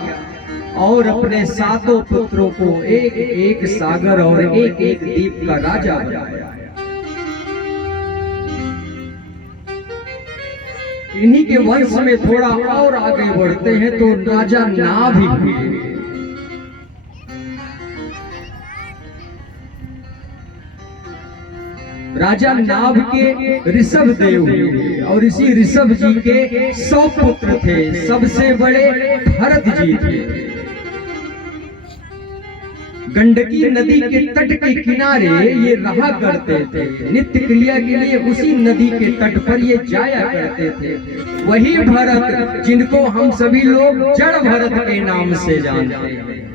और अपने 7 पुत्रों को एक एक सागर और एक एक द्वीप का राजा बनाया। इन्हीं के वंश में थोड़ा और आगे बढ़ते हैं तो राजा नाभि हुए। राजा नाभ के ऋषभ देव हुए और इसी ऋषभ जी के 100 पुत्र थे। सबसे बड़े भरत जी थे। गंडकी नदी के तट के किनारे ये रहा करते थे। नित्य क्रिया के लिए उसी नदी के तट पर ये जाया करते थे। वही भरत जिनको हम सभी लोग जड़ भरत के नाम से जानते हैं।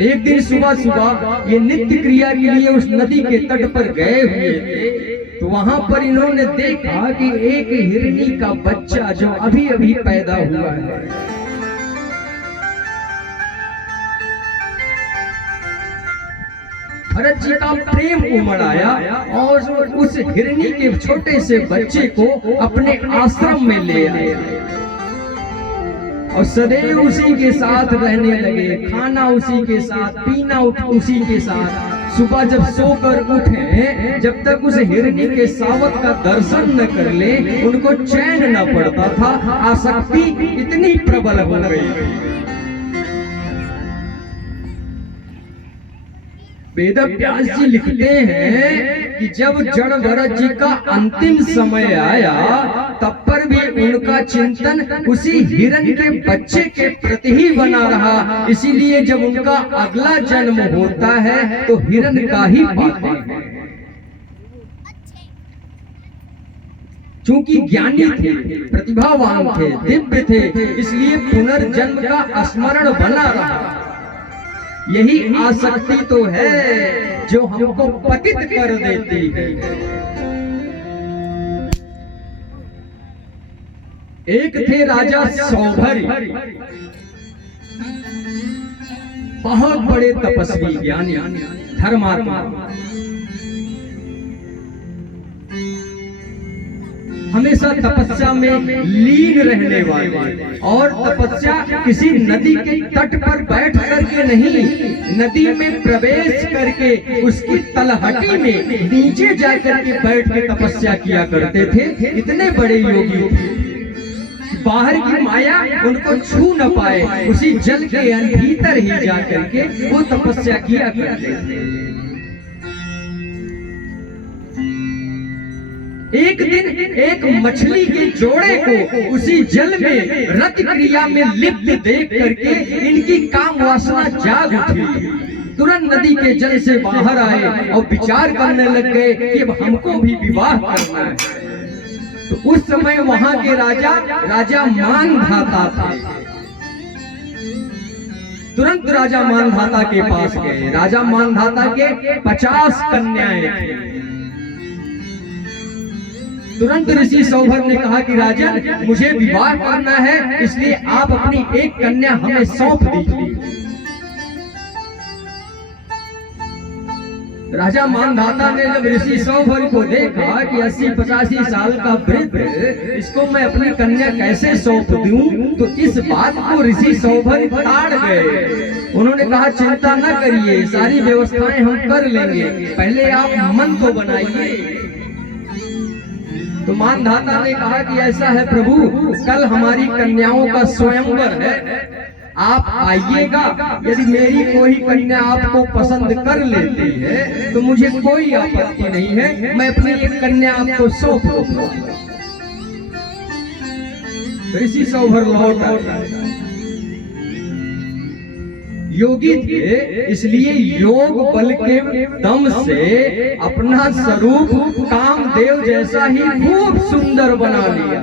एक दिन सुबह सुबह ये नित्य क्रिया के लिए उस नदी के तट पर गए हुए थे, तो वहां पर इन्होंने देखा कि एक हिरनी का बच्चा जो अभी अभी पैदा हुआ है, भरत जी का प्रेम उमड़ आया और उस हिरनी के छोटे से बच्चे को अपने आश्रम में ले आए और सदैव उसी के साथ रहने लगे। खाना उसी के साथ, पीना उसी के साथ। सुबह जब सोकर उठे, जब तक उस हिरनी के सावत का दर्शन न कर ले, उनको चैन न पड़ता था। आसक्ति इतनी प्रबल हो गई। वेद व्यास जी लिखते हैं कि जब जड़ भरत जी का अंतिम समय आया, तब पर भी उनका चिंतन उसी हिरण के बच्चे के प्रति ही बना रहा। इसीलिए जब उनका अगला जन्म होता है तो हिरण का ही पाते हैं। चूंकि ज्ञानी थे, प्रतिभावान थे, दिव्य थे, इसलिए पुनर्जन्म का स्मरण बना रहा। यही आसक्ति तो है जो हमको पतित कर देती है। एक थे राजा सौभरी, बहुत बड़े तपस्वी, ज्ञानी, धर्मात्मा, हमेशा तपस्या में लीन रहने वाले। और तपस्या किसी नदी के तट पर बैठ करके नहीं, नदी में प्रवेश करके उसकी तलहटी में नीचे जाकर के बैठ के तपस्या किया करते थे। इतने बड़े योगी थे, बाहर की माया उनको छू न पाए, उसी जल के भीतर ही जाकर के वो तपस्या किया करते थे। एक दिन एक मछली के जोड़े को उसी जल में रत क्रिया में लिप्त देख करके इनकी काम वासना जाग उठी। तुरंत नदी के जल से बाहर आए और विचार करने लग गए कि अब हमको भी विवाह करना है। तो उस समय वहां के राजा मानधाता थे। तुरंत राजा मानधाता के पास गए। राजा मानधाता के 50 कन्याएं थी। तुरंत ऋषि सौभर ने कहा कि राजन, मुझे विवाह करना है, इसलिए आप अपनी एक कन्या हमें सौंप दीजिए। राजा मानधाता ने जब ऋषि सौभर को देखा कि 80-85 साल का वृद्ध, इसको मैं अपनी कन्या कैसे सौंप दूं, तो इस बात को ऋषि सौभर ताड़ गए। उन्होंने कहा, चिंता न करिए, सारी व्यवस्थाएं हम कर लेंगे, पहले आप मन तो बनाइए। तो मानधाता ने कहा कि ऐसा है प्रभु, कल हमारी कन्याओं का स्वयंवर है, आप आइएगा। यदि मेरी कोई कन्या आपको पसंद कर लेती है तो मुझे कोई आपत्ति नहीं है, मैं अपनी एक कन्या आपको सौंप दूंगा। ऋषि सौभर लौट आए। योगी थे, इसलिए योग बल के दम से अपना स्वरूप कामदेव जैसा ही खूब सुंदर बना लिया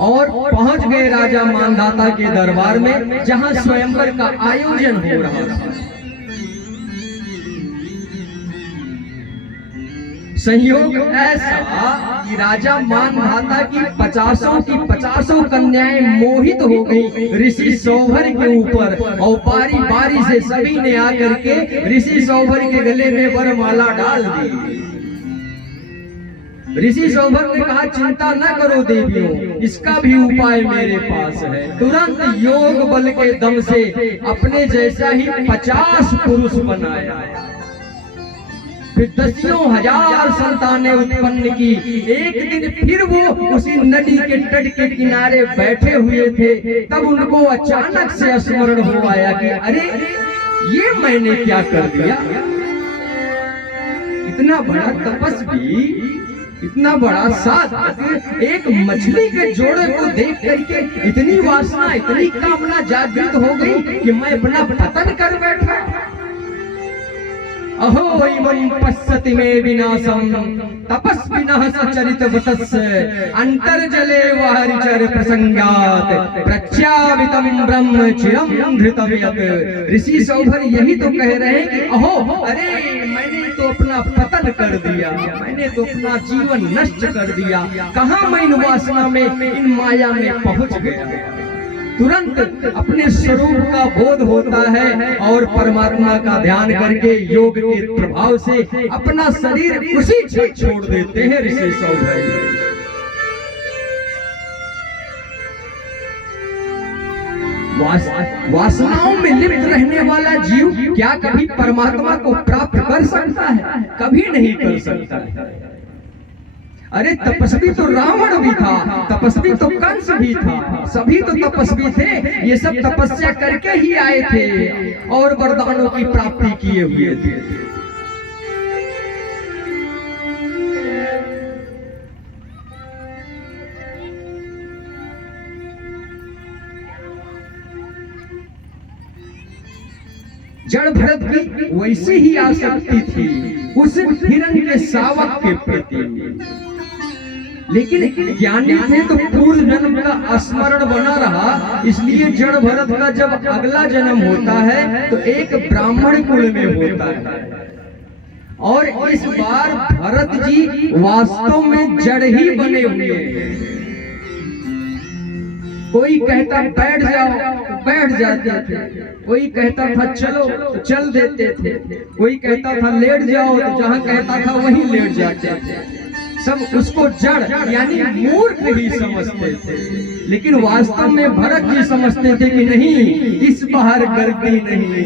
और पहुंच गए राजा मानधाता के दरबार में, जहां स्वयंवर का आयोजन हो रहा था। संयोग ऐसा कि राजा मानधाता की 50 कन्याएं मोहित हो गई ऋषि सौभर के ऊपर, और बारी बारी से सभी ने आकर के ऋषि सौभर के गले में वरमाला डाल दी। ऋषि सौभर ने कहा, चिंता न करो देवियों, इसका भी उपाय मेरे पास है। तुरंत योग बल के दम से अपने जैसा ही 50 पुरुष बनाया, फिर 10,000 संतानें उत्पन्न की। एक दिन फिर वो उसी नदी के तट के किनारे बैठे हुए थे, तब उनको अचानक से स्मरण हो आया कि अरे, ये मैंने क्या कर दिया। इतना बड़ा तपस्वी, इतना बड़ा साधक एक मछली के जोड़े को देख करके इतनी वासना, इतनी कामना जागृत हो गई कि मैं अपना पतन कर बैठा। अहो इमं पश्यति मे विनाशम तपस्विनः सचरितवतस् अंतर्जले वहरिचर प्रसंगात् प्रत्यावितं ब्रह्म चिरं धृतव्यत्। ऋषि सौभर यही तो कह रहे हैं कि अहो, अरे मैंने तो अपना पतन कर दिया, मैंने तो अपना जीवन नष्ट कर दिया, कहाँ मैं इन वासना में, इन माया में पहुंच गया। तुरंत अपने स्वरूप का बोध होता है और परमात्मा का ध्यान करके योग के प्रभाव से अपना शरीर उसी क्षण छोड़ देते हैं ऋषि सौभर। वासनाओं में लिप्त रहने वाला जीव क्या कभी परमात्मा को प्राप्त कर सकता है? कभी नहीं कर सकता है। अरे तपस्वी तो रावण भी था, तपस्वी तो कंस भी था, सभी तो तपस्वी थे। ये सब तपस्या करके ही आए थे और वरदानों की प्राप्ति किए हुए थे। जड़ भरत की वैसी ही आसक्ति थी उस हिरण के शावक के प्रति, लेकिन ज्ञानी थे तो पूर्व जन्म का स्मरण बना रहा। इसलिए जड़ भरत का जब अगला जन्म होता है तो एक ब्राह्मण कुल में होता है और इस बार भरत जी वास्तव में जड़ ही बने हुए हैं। कोई कहता बैठ जाओ तो बैठ जाते थे, कोई कहता था चलो तो चल देते थे, कोई कहता था लेट जाओ तो जहां कहता था वहीं लेट जाते थे। सब उसको जड़ यानी मूर्ख ही समझते थे, लेकिन वास्तव में भरत जी समझते थे कि नहीं, इस बार गलती नहीं,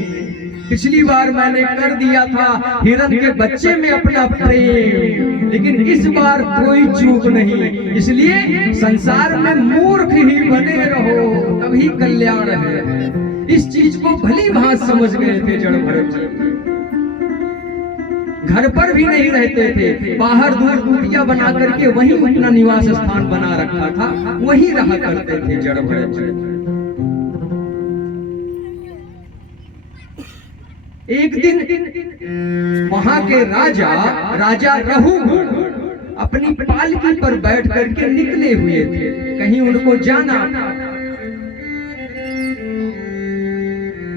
पिछली बार मैंने कर दिया था हिरण के बच्चे में अपना प्रेम, लेकिन इस बार कोई चूक नहीं। इसलिए संसार में मूर्ख ही बने रहो तभी कल्याण है। इस चीज को भली भांति समझ गए थे जड़ भरत जी। घर पर भी नहीं रहते थे, बाहर दूर कुटिया बना करके वहीं अपना निवास स्थान बना रखा था, वहीं रहा करते थे जड़ भरत जी। एक दिन वहां के राजा रघुगण अपनी पालकी पर बैठ करके निकले हुए थे, कहीं उनको जाना।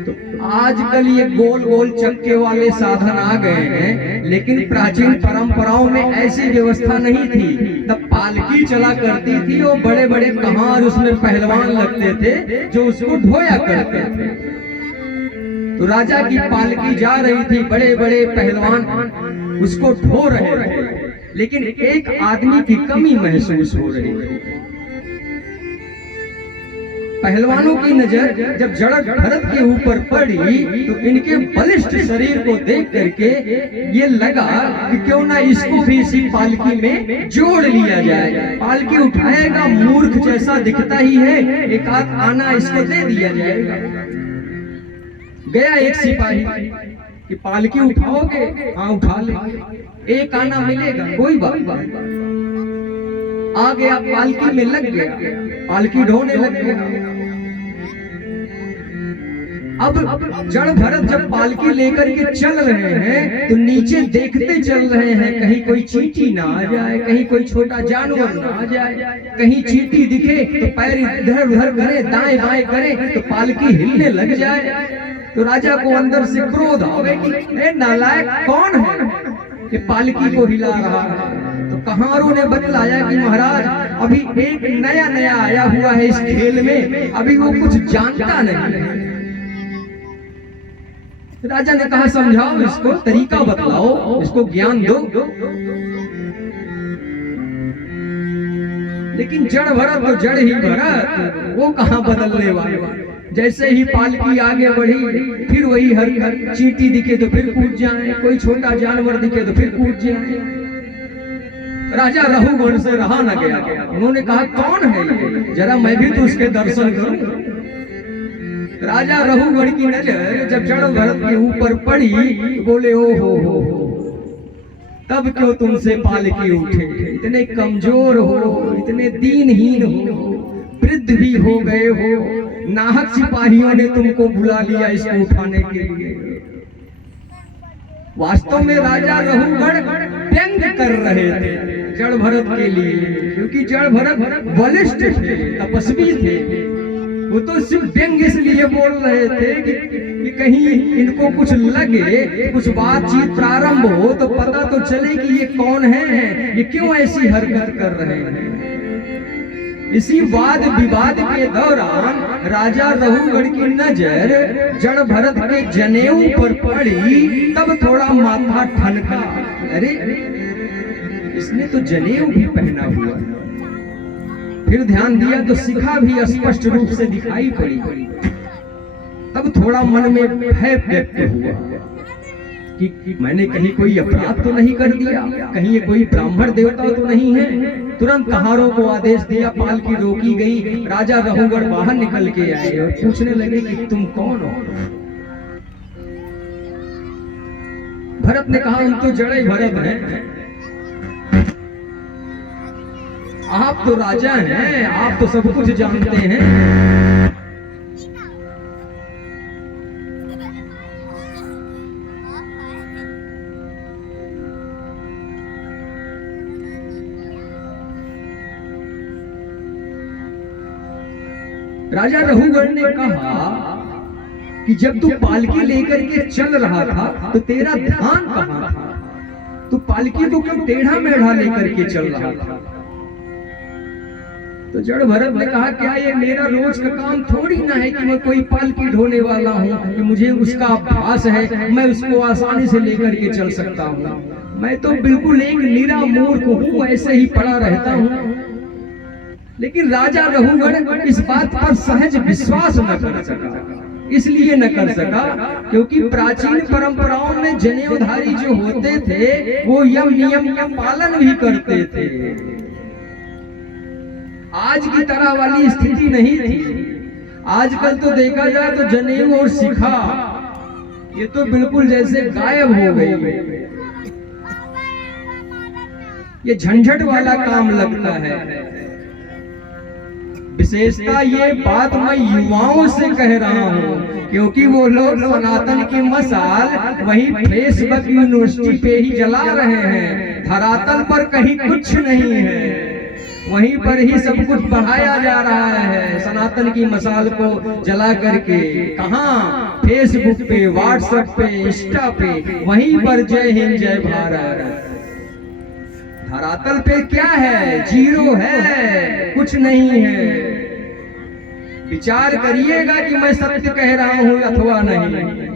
तो आजकल ये गोल गोल चक्के वाले साधन आ गए हैं, लेकिन प्राचीन परंपराओं में ऐसी व्यवस्था नहीं थी। तब पालकी चला करती थी और बड़े बड़े कहार उसमें पहलवान लगते थे जो उसको ढोया करते थे। तो राजा की पालकी जा रही थी, बड़े बड़े पहलवान उसको ढो रहे थे, लेकिन एक आदमी की कमी महसूस हो रही थी। पहलवानों की नजर जब जड़ भरत के ऊपर पड़ी तो इनके बलिष्ठ शरीर को देख करके ये लगा कि क्यों ना इसको भी इसी पालकी में जोड़ लिया जाए। पालकी उठाएगा, मूर्ख जैसा दिखता ही है, एक आध आना इसको दे दिया जाएगा। गया एक सिपाही कि पालकी उठाओगे? हाँ उठा ले, एक आना मिलेगा, कोई बात। आ गया, पालकी में लग गया, पालकी ढोने लग गया। अब जड़ भरत जब पालकी लेकर के चल रहे हैं तो नीचे देखते चल रहे हैं, कहीं कोई चींटी ना आ जाए, कहीं कोई छोटा जानवर ना आ जाए, कहीं चींटी दिखे तो पैर इधर उधर करे, दाएं बाएं करे तो पालकी हिलने लग जाए। तो राजा को अंदर से क्रोध आवे कि नालायक कौन है ये पालकी को हिला रहा है। तो कहारों ने बतलाया कि महाराज अभी एक नया आया हुआ है इस खेल में, अभी वो कुछ जानता नहीं। राजा ने कहा समझाओ इसको, तरीका बतलाओ, इसको ज्ञान दो। लेकिन जड़ भरत तो जड़ ही भरत, वो कहां बदलने वाले। जैसे ही पालकी आगे बढ़ी फिर वही हर चींटी दिखे तो फिर कूद जाए, कोई छोटा जानवर दिखे तो फिर कूद जाए। राजा रघुगण से रहा न गया, उन्होंने कहा कौन है ये, जरा मैं भी तो उसके दर्शन करूं। राजा रघुगण की नजर जब जड़ भरत के ऊपर पड़ी बोले ओ हो, तब क्यों तुमसे पालकी उठे, इतने कमजोर हो, इतने दीनहीन हो, वृद्ध भी हो गए हो, नाहक सिपाहियों ने तुमको बुला लिया इसको उठाने के लिए। वास्तव में राजा रहुगढ़ व्यंग कर रहे थे जड़ भरत के लिए, क्योंकि जड़ भरत बलिष्ठ थे, तपस्वी थे। वो तो सिर्फ व्यंग इसलिए बोल रहे थे कि कहीं इनको कुछ लगे, कुछ बातचीत प्रारंभ हो तो पता तो चले कि ये कौन है, ये क्यों ऐसी हरकत कर रहे हैं। इसी वाद विवाद के दौरान राजा रहुगढ़ की नजर जड़ भरत के जनेऊ पर पड़ी, तब थोड़ा माथा ठनका, अरे इसने तो जनेऊ भी पहना हुआ। फिर ध्यान दिया तो शिखा भी स्पष्ट रूप से दिखाई पड़ी। तब थोड़ा मन में भय व्यक्त हुआ कि मैंने कहीं कोई अपराध तो नहीं कर दिया, कहीं ये कोई ब्राह्मण देवता तो नहीं है। तुरंत कहारों को आदेश दिया, पालकी रोकी गई। राजा रहुगढ़ बाहर निकल के आए और पूछने लगे कि तुम कौन हो। भरत ने कहा, हम तो जड़े भरत हैं, आप तो राजा हैं, आप तो सब कुछ जानते हैं। राजा रहुगढ़ ने कहा कि जब तू पालकी लेकर के चल रहा था तो तेरा ध्यान कहां था, तू पालकी को क्यों टेढ़ा मेढ़ा लेकर के चल रहा था। तो जड़ भरत ने कहा, क्या ये मेरा रोज का काम थोड़ी ना है कि मैं कोई पालकी ढोने वाला हूँ, कि मुझे उसका अभ्यास है, मैं उसको आसानी से लेकर के चल सकता हूँ। मैं तो बिल्कुल एक निरा मूर्ख हूँ, ऐसे ही पड़ा रहता हूँ। लेकिन राजा रहुगढ़ इस बात पर सहज विश्वास न कर सका। इसलिए न कर सका क्योंकि प्राचीन परंपराओं में जनेऊधारी जो होते थे वो यम नियम का पालन भी करते थे। आज की तरह वाली स्थिति नहीं थी। आजकल तो देखा जाए तो जनेऊ और शिखा ये तो बिल्कुल जैसे गायब हो गई। ये झंझट वाला काम लगता है। विशेषता ये बात मैं युवाओं से कह रहा हूँ, क्योंकि वो लोग सनातन की मसाल वहीं फेसबुक यूनिवर्सिटी पे ही जला रहे हैं। धरातल पर कहीं कुछ नहीं है, वहीं पर ही सब कुछ बढ़ाया जा रहा है। सनातन की मसाल को जला करके कहाँ, फेसबुक पे, व्हाट्सएप पे, इंस्टा पे, वहीं पर जय हिंद जय भारत। धरातल पे क्या है? जीरो है, कुछ नहीं है। विचार करिएगा कि मैं सत्य कह रहा हूं अथवा नहीं,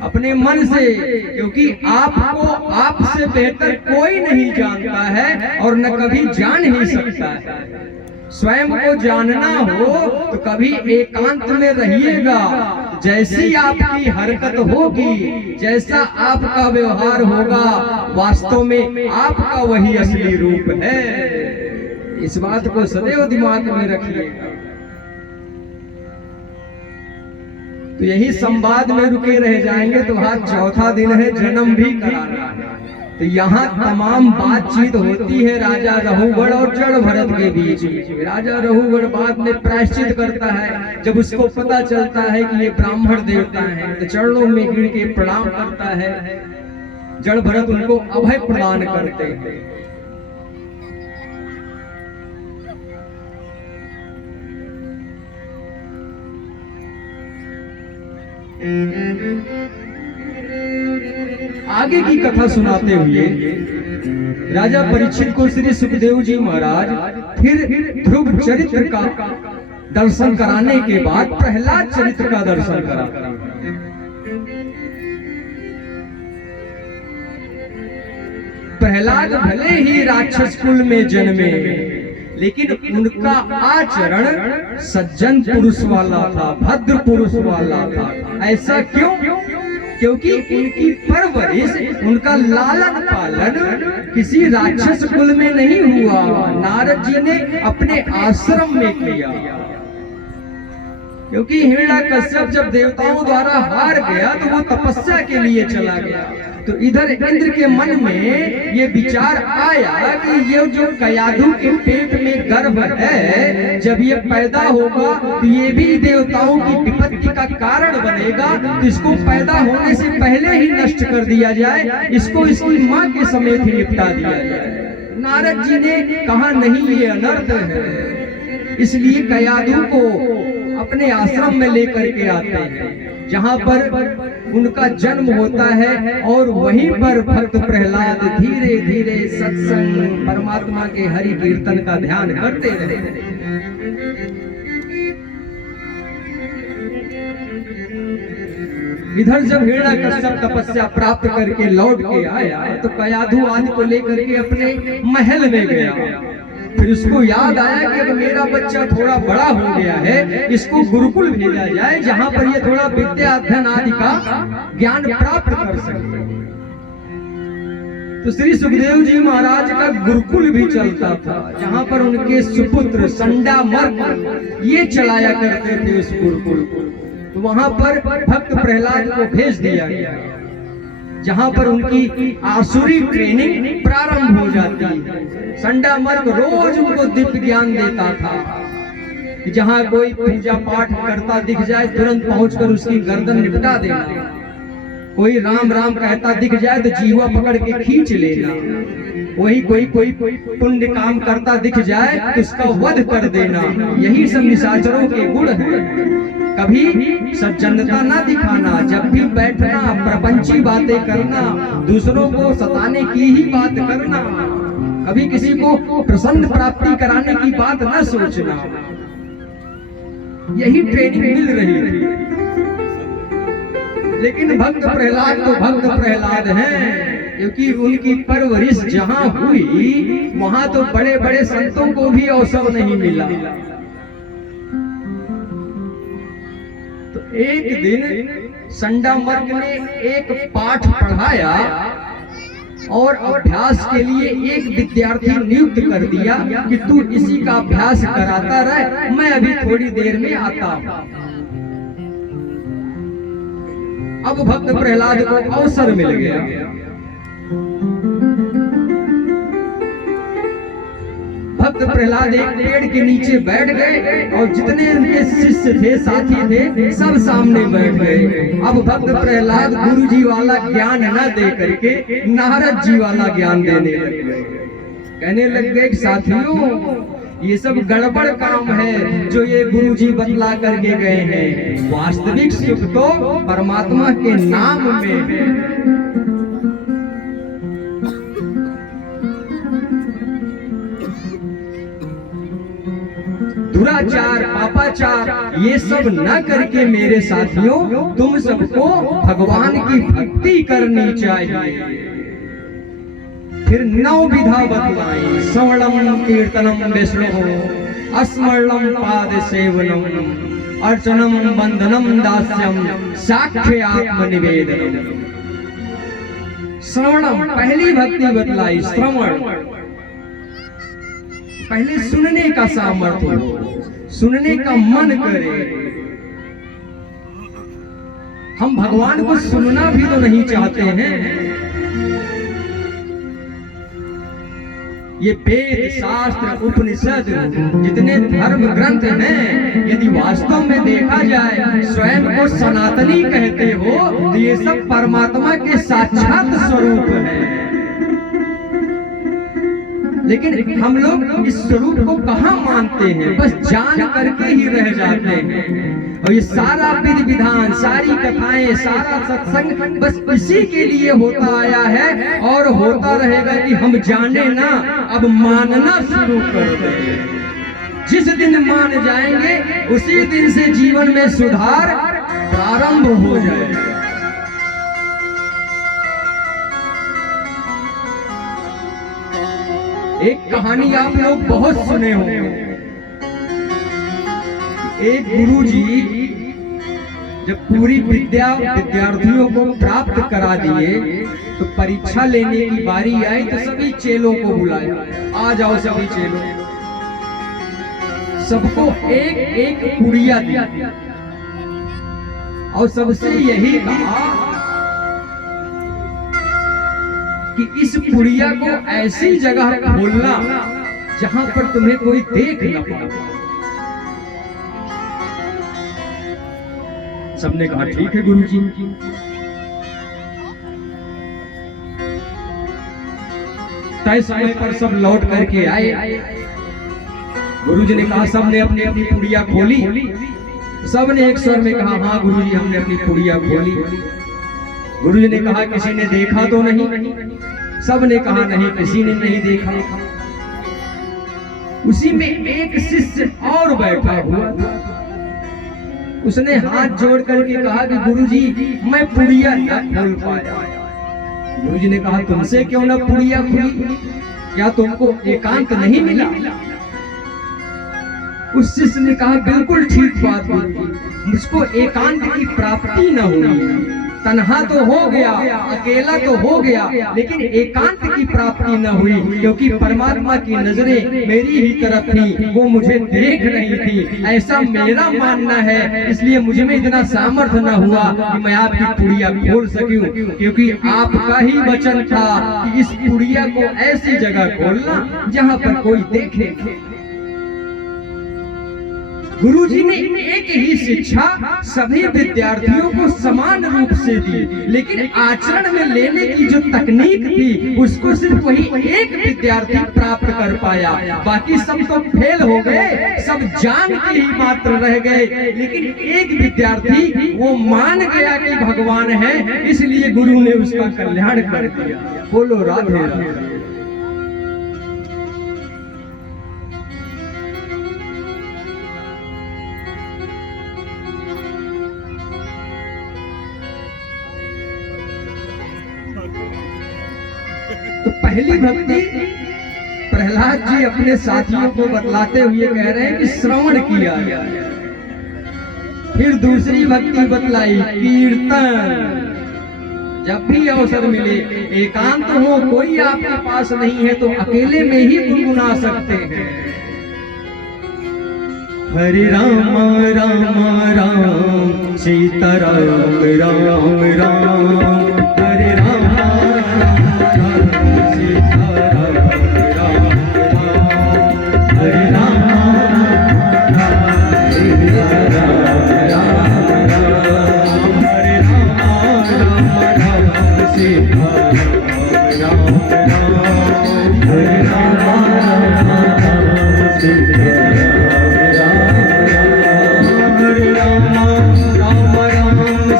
अपने मन से, क्योंकि आपको आपसे बेहतर कोई नहीं जानता है और न कभी जान ही सकता है। स्वयं को जानना हो तो कभी एकांत में रहिएगा। जैसी आपकी हरकत होगी, जैसा आपका व्यवहार होगा, वास्तव में आपका वही असली रूप है। इस बात को सदैव दिमाग में रखिएगा। तो यही संवाद में रुके रह जाएंगे तो आज चौथा दिन है, जन्म भी कराना है। तो यहाँ तमाम बातचीत होती है राजा रहुगढ़ और जड़ भरत के बीच। राजा रहुगढ़ बाद में प्रायश्चित करता है। जब उसको पता चलता है कि ये ब्राह्मण देवता हैं तो चरणों में गिर के प्रणाम करता है। जड़ भरत उनको अभय प्रदान करते हैं। आगे की कथा सुनाते हुए राजा परीक्षित को श्री सुखदेव जी महाराज फिर ध्रुव चरित्र का दर्शन कराने के बाद प्रहलाद चरित्र का दर्शन कराते हैं। प्रहलाद भले ही राक्षस कुल में जन्मे, लेकिन उनका आचरण सज्जन पुरुष वाला था, भद्र पुरुष वाला था। ऐसा क्यों? क्योंकि उनकी परवरिश, उनका लालन पालन किसी राक्षस कुल में नहीं हुआ, नारद जी ने अपने आश्रम में किया। क्योंकि हिरण्यकश्यप जब देवताओं द्वारा हार गया तो वो तपस्या के लिए चला गया। तो इधर इंद्र के मन में ये विचार आया कि ये जो कयाधु के पेट में गर्भ है, जब ये पैदा होगा तो ये भी देवताओं की विपत्ति का कारण बनेगा, तो इसको पैदा होने से पहले ही नष्ट कर दिया जाए, इसको इसकी माँ के समेत ही निपटा दिया जाए। नारद जी ने कहा नहीं, ये अनर्थ है। इसलिए कयाधु को अपने आश्रम में लेकर के आते हैं, जहाँ पर उनका जन्म होता है, और वहीं पर भक्त प्रहलाद धीरे धीरे सत्संग परमात्मा के हरि कीर्तन का ध्यान करते रहे। इधर जब हिरण्यकश्यप तपस्या प्राप्त करके लौट के आया तो कयाधु आदि को लेकर के अपने महल में गया। फिर उसको याद आया कि अब मेरा बच्चा थोड़ा बड़ा हो गया है, इसको गुरुकुल भेजा जाए, जहाँ पर ये थोड़ा विद्या अध्ययन आदि का ज्ञान प्राप्त कर सके। तो श्री सुखदेव जी महाराज का गुरुकुल भी चलता था, जहाँ पर उनके सुपुत्र संडामर्क ये चलाया करते थे उस गुरुकुल को। तो वहां पर भक्त प्रहलाद को भेज दिया गया, जहां पर उनकी आसुरी ट्रेनिंग प्रारंभ हो जाती है। संडामर्क रोज उनको दिव्य ज्ञान देता था, जहां कोई पूजा पाठ करता दिख जाए तुरंत पहुंचकर उसकी गर्दन निपटा देना, कोई राम राम कहता दिख जाए तो जीवा पकड़ के खींच लेना, वही कोई पुण्य काम करता दिख जाए तो उसका वध कर देना। यही सब निशाचरों के गुण हैं। कभी सज्जनता ना दिखाना, जब भी बैठना प्रपंची बातें करना, दूसरों को सताने की ही बात करना, कभी किसी को प्रसन्न प्राप्ति कराने की बात ना सोचना। यही ट्रेनिंग मिल रही थी। लेकिन भक्त प्रहलाद तो भक्त प्रहलाद हैं, क्योंकि उनकी परवरिश जहां हुई वहां तो बड़े बड़े संतों को भी अवसर नहीं मिला। तो एक दिन संडामर्क ने एक पाठ पढ़ाया और अभ्यास के लिए एक विद्यार्थी नियुक्त कर दिया कि तू इसी का अभ्यास कराता रहे, मैं अभी थोड़ी देर में आता हूं। अब भक्त प्रहलाद को अवसर मिल गया। भक्त प्रहलाद एक पेड़ के नीचे बैठ गए और जितने उनके शिष्य थे, साथी थे, सब सामने बैठ गए। अब भक्त प्रहलाद गुरु जी वाला ज्ञान न दे करके नारद जी वाला ज्ञान देने लग गए। कहने लग गए साथियों, ये सब गड़बड़ काम है जो ये गुरु जी बतला करके गए हैं। वास्तविक सुख तो परमात्मा के नाम में है। दुराचार पापाचार ये सब न करके मेरे साथियों, तुम सबको भगवान की भक्ति करनी चाहिए। फिर 9 विधा बतलाई। श्रवणम कीर्तनम विष्णु, स्मरणम पाद सेवनम, अर्चनम बंधनम दास्यम, साक्ष्य आत्मनिवेदनम। श्रवणम पहली भक्ति बतलाई। श्रवण पहले सुनने का सामर्थ्य हो, सुनने का मन करे। हम भगवान को सुनना भी तो नहीं चाहते हैं। ये वेद शास्त्र उपनिषद जितने धर्म ग्रंथ हैं, यदि वास्तव में देखा जाए स्वयं को सनातनी कहते हो तो ये सब परमात्मा के साक्षात स्वरूप हैं। लेकिन हम लोग इस स्वरूप को कहाँ मानते हैं, बस जान करके ही रह जाते हैं। और ये सारा विधि विधान, सारी कथाएं, सारा सत्संग बस इसी के लिए होता आया है और होता रहेगा कि हम जाने ना, अब मानना शुरू कर दें। जिस दिन मान जाएंगे उसी दिन से जीवन में सुधार प्रारंभ हो जाएगा। एक कहानी आप लोग बहुत सुने होंगे। एक गुरुजी जब पूरी विद्या विद्यार्थियों को प्राप्त करा दिए तो परीक्षा लेने की बारी आई तो सभी चेलों को बुलाया, आ जाओ सभी चेलों। सबको एक एक पुड़िया दी और सबसे यही कहा कि इस पुड़िया को ऐसी जगह खोलना जहां पर तुम्हें कोई देख न पाए। सबने कहा ठीक है गुरुजी। तय समय पर सब लौट करके आए। गुरुजी ने कहा, सबने अपनी अपनी पुड़िया खोली। सबने एक स्वर में कहा, हाँ गुरुजी हमने अपनी पुड़िया खोली। गुरुजी ने कहा, किसी ने देखा तो नहीं? सबने कहा नहीं, किसी ने नहीं देखा। उसी में एक शिष्य और बैठा हुआ था। उसने हाथ जोड़ करके कहा कि गुरुजी मैं पुड़िया न खोल पाया। गुरुजी ने कहा, तुमसे क्यों न पुड़िया खुली? क्या तुमको एकांत नहीं मिला? उस शिष्य ने कहा, बिल्कुल ठीक बात गुरुजी, मुझको एकांत की प्राप्ति न हुई। तन्हा तो हो गया, अकेला तो हो गया, लेकिन एकांत की प्राप्ति न हुई, क्योंकि परमात्मा की नजरें मेरी ही तरफ थी, वो मुझे देख रही थी। ऐसा मेरा मानना है, इसलिए मुझ में इतना सामर्थ्य न हुआ कि मैं आपकी पुड़िया खोल सकूं, क्योंकि आपका ही वचन था कि इस पुड़िया को ऐसी जगह खोलना जहां पर कोई देखे। गुरुजी ने एक ही शिक्षा सभी विद्यार्थियों को समान रूप से दी, लेकिन आचरण में लेने की जो तकनीक थी उसको सिर्फ वही एक विद्यार्थी प्राप्त कर पाया। बाकी सब तो फेल हो गए, सब जान के ही मात्र रह गए, लेकिन एक विद्यार्थी वो मान गया कि भगवान है, इसलिए गुरु ने उसका कल्याण कर दिया। बोलो राधे राधे। तो पहली भक्ति प्रहलाद जी अपने साथियों को बतलाते हुए कह रहे हैं कि श्रवण किया। फिर दूसरी भक्ति बतलाई कीर्तन। जब भी अवसर मिले, एकांत हो, कोई आपके पास नहीं है तो अकेले में ही गुनगुना सकते हैं। हरे राम राम राम सीता राम राम राम, हरे राम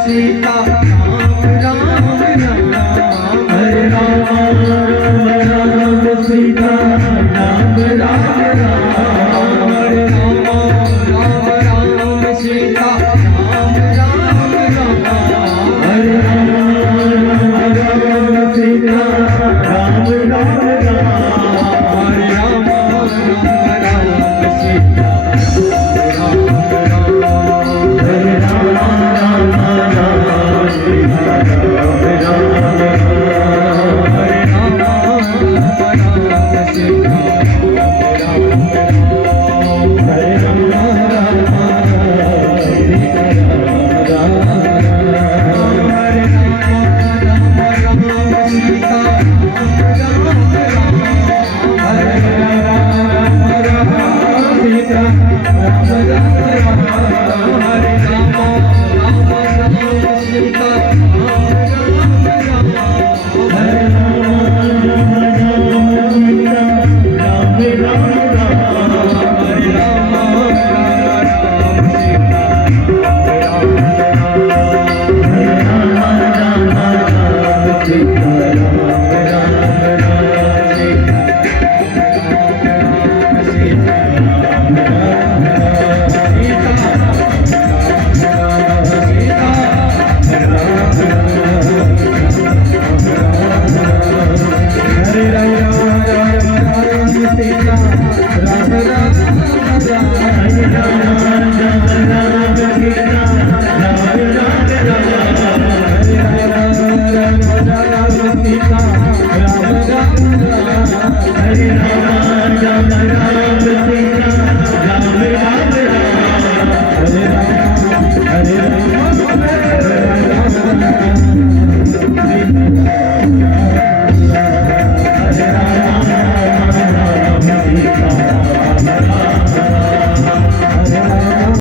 सीता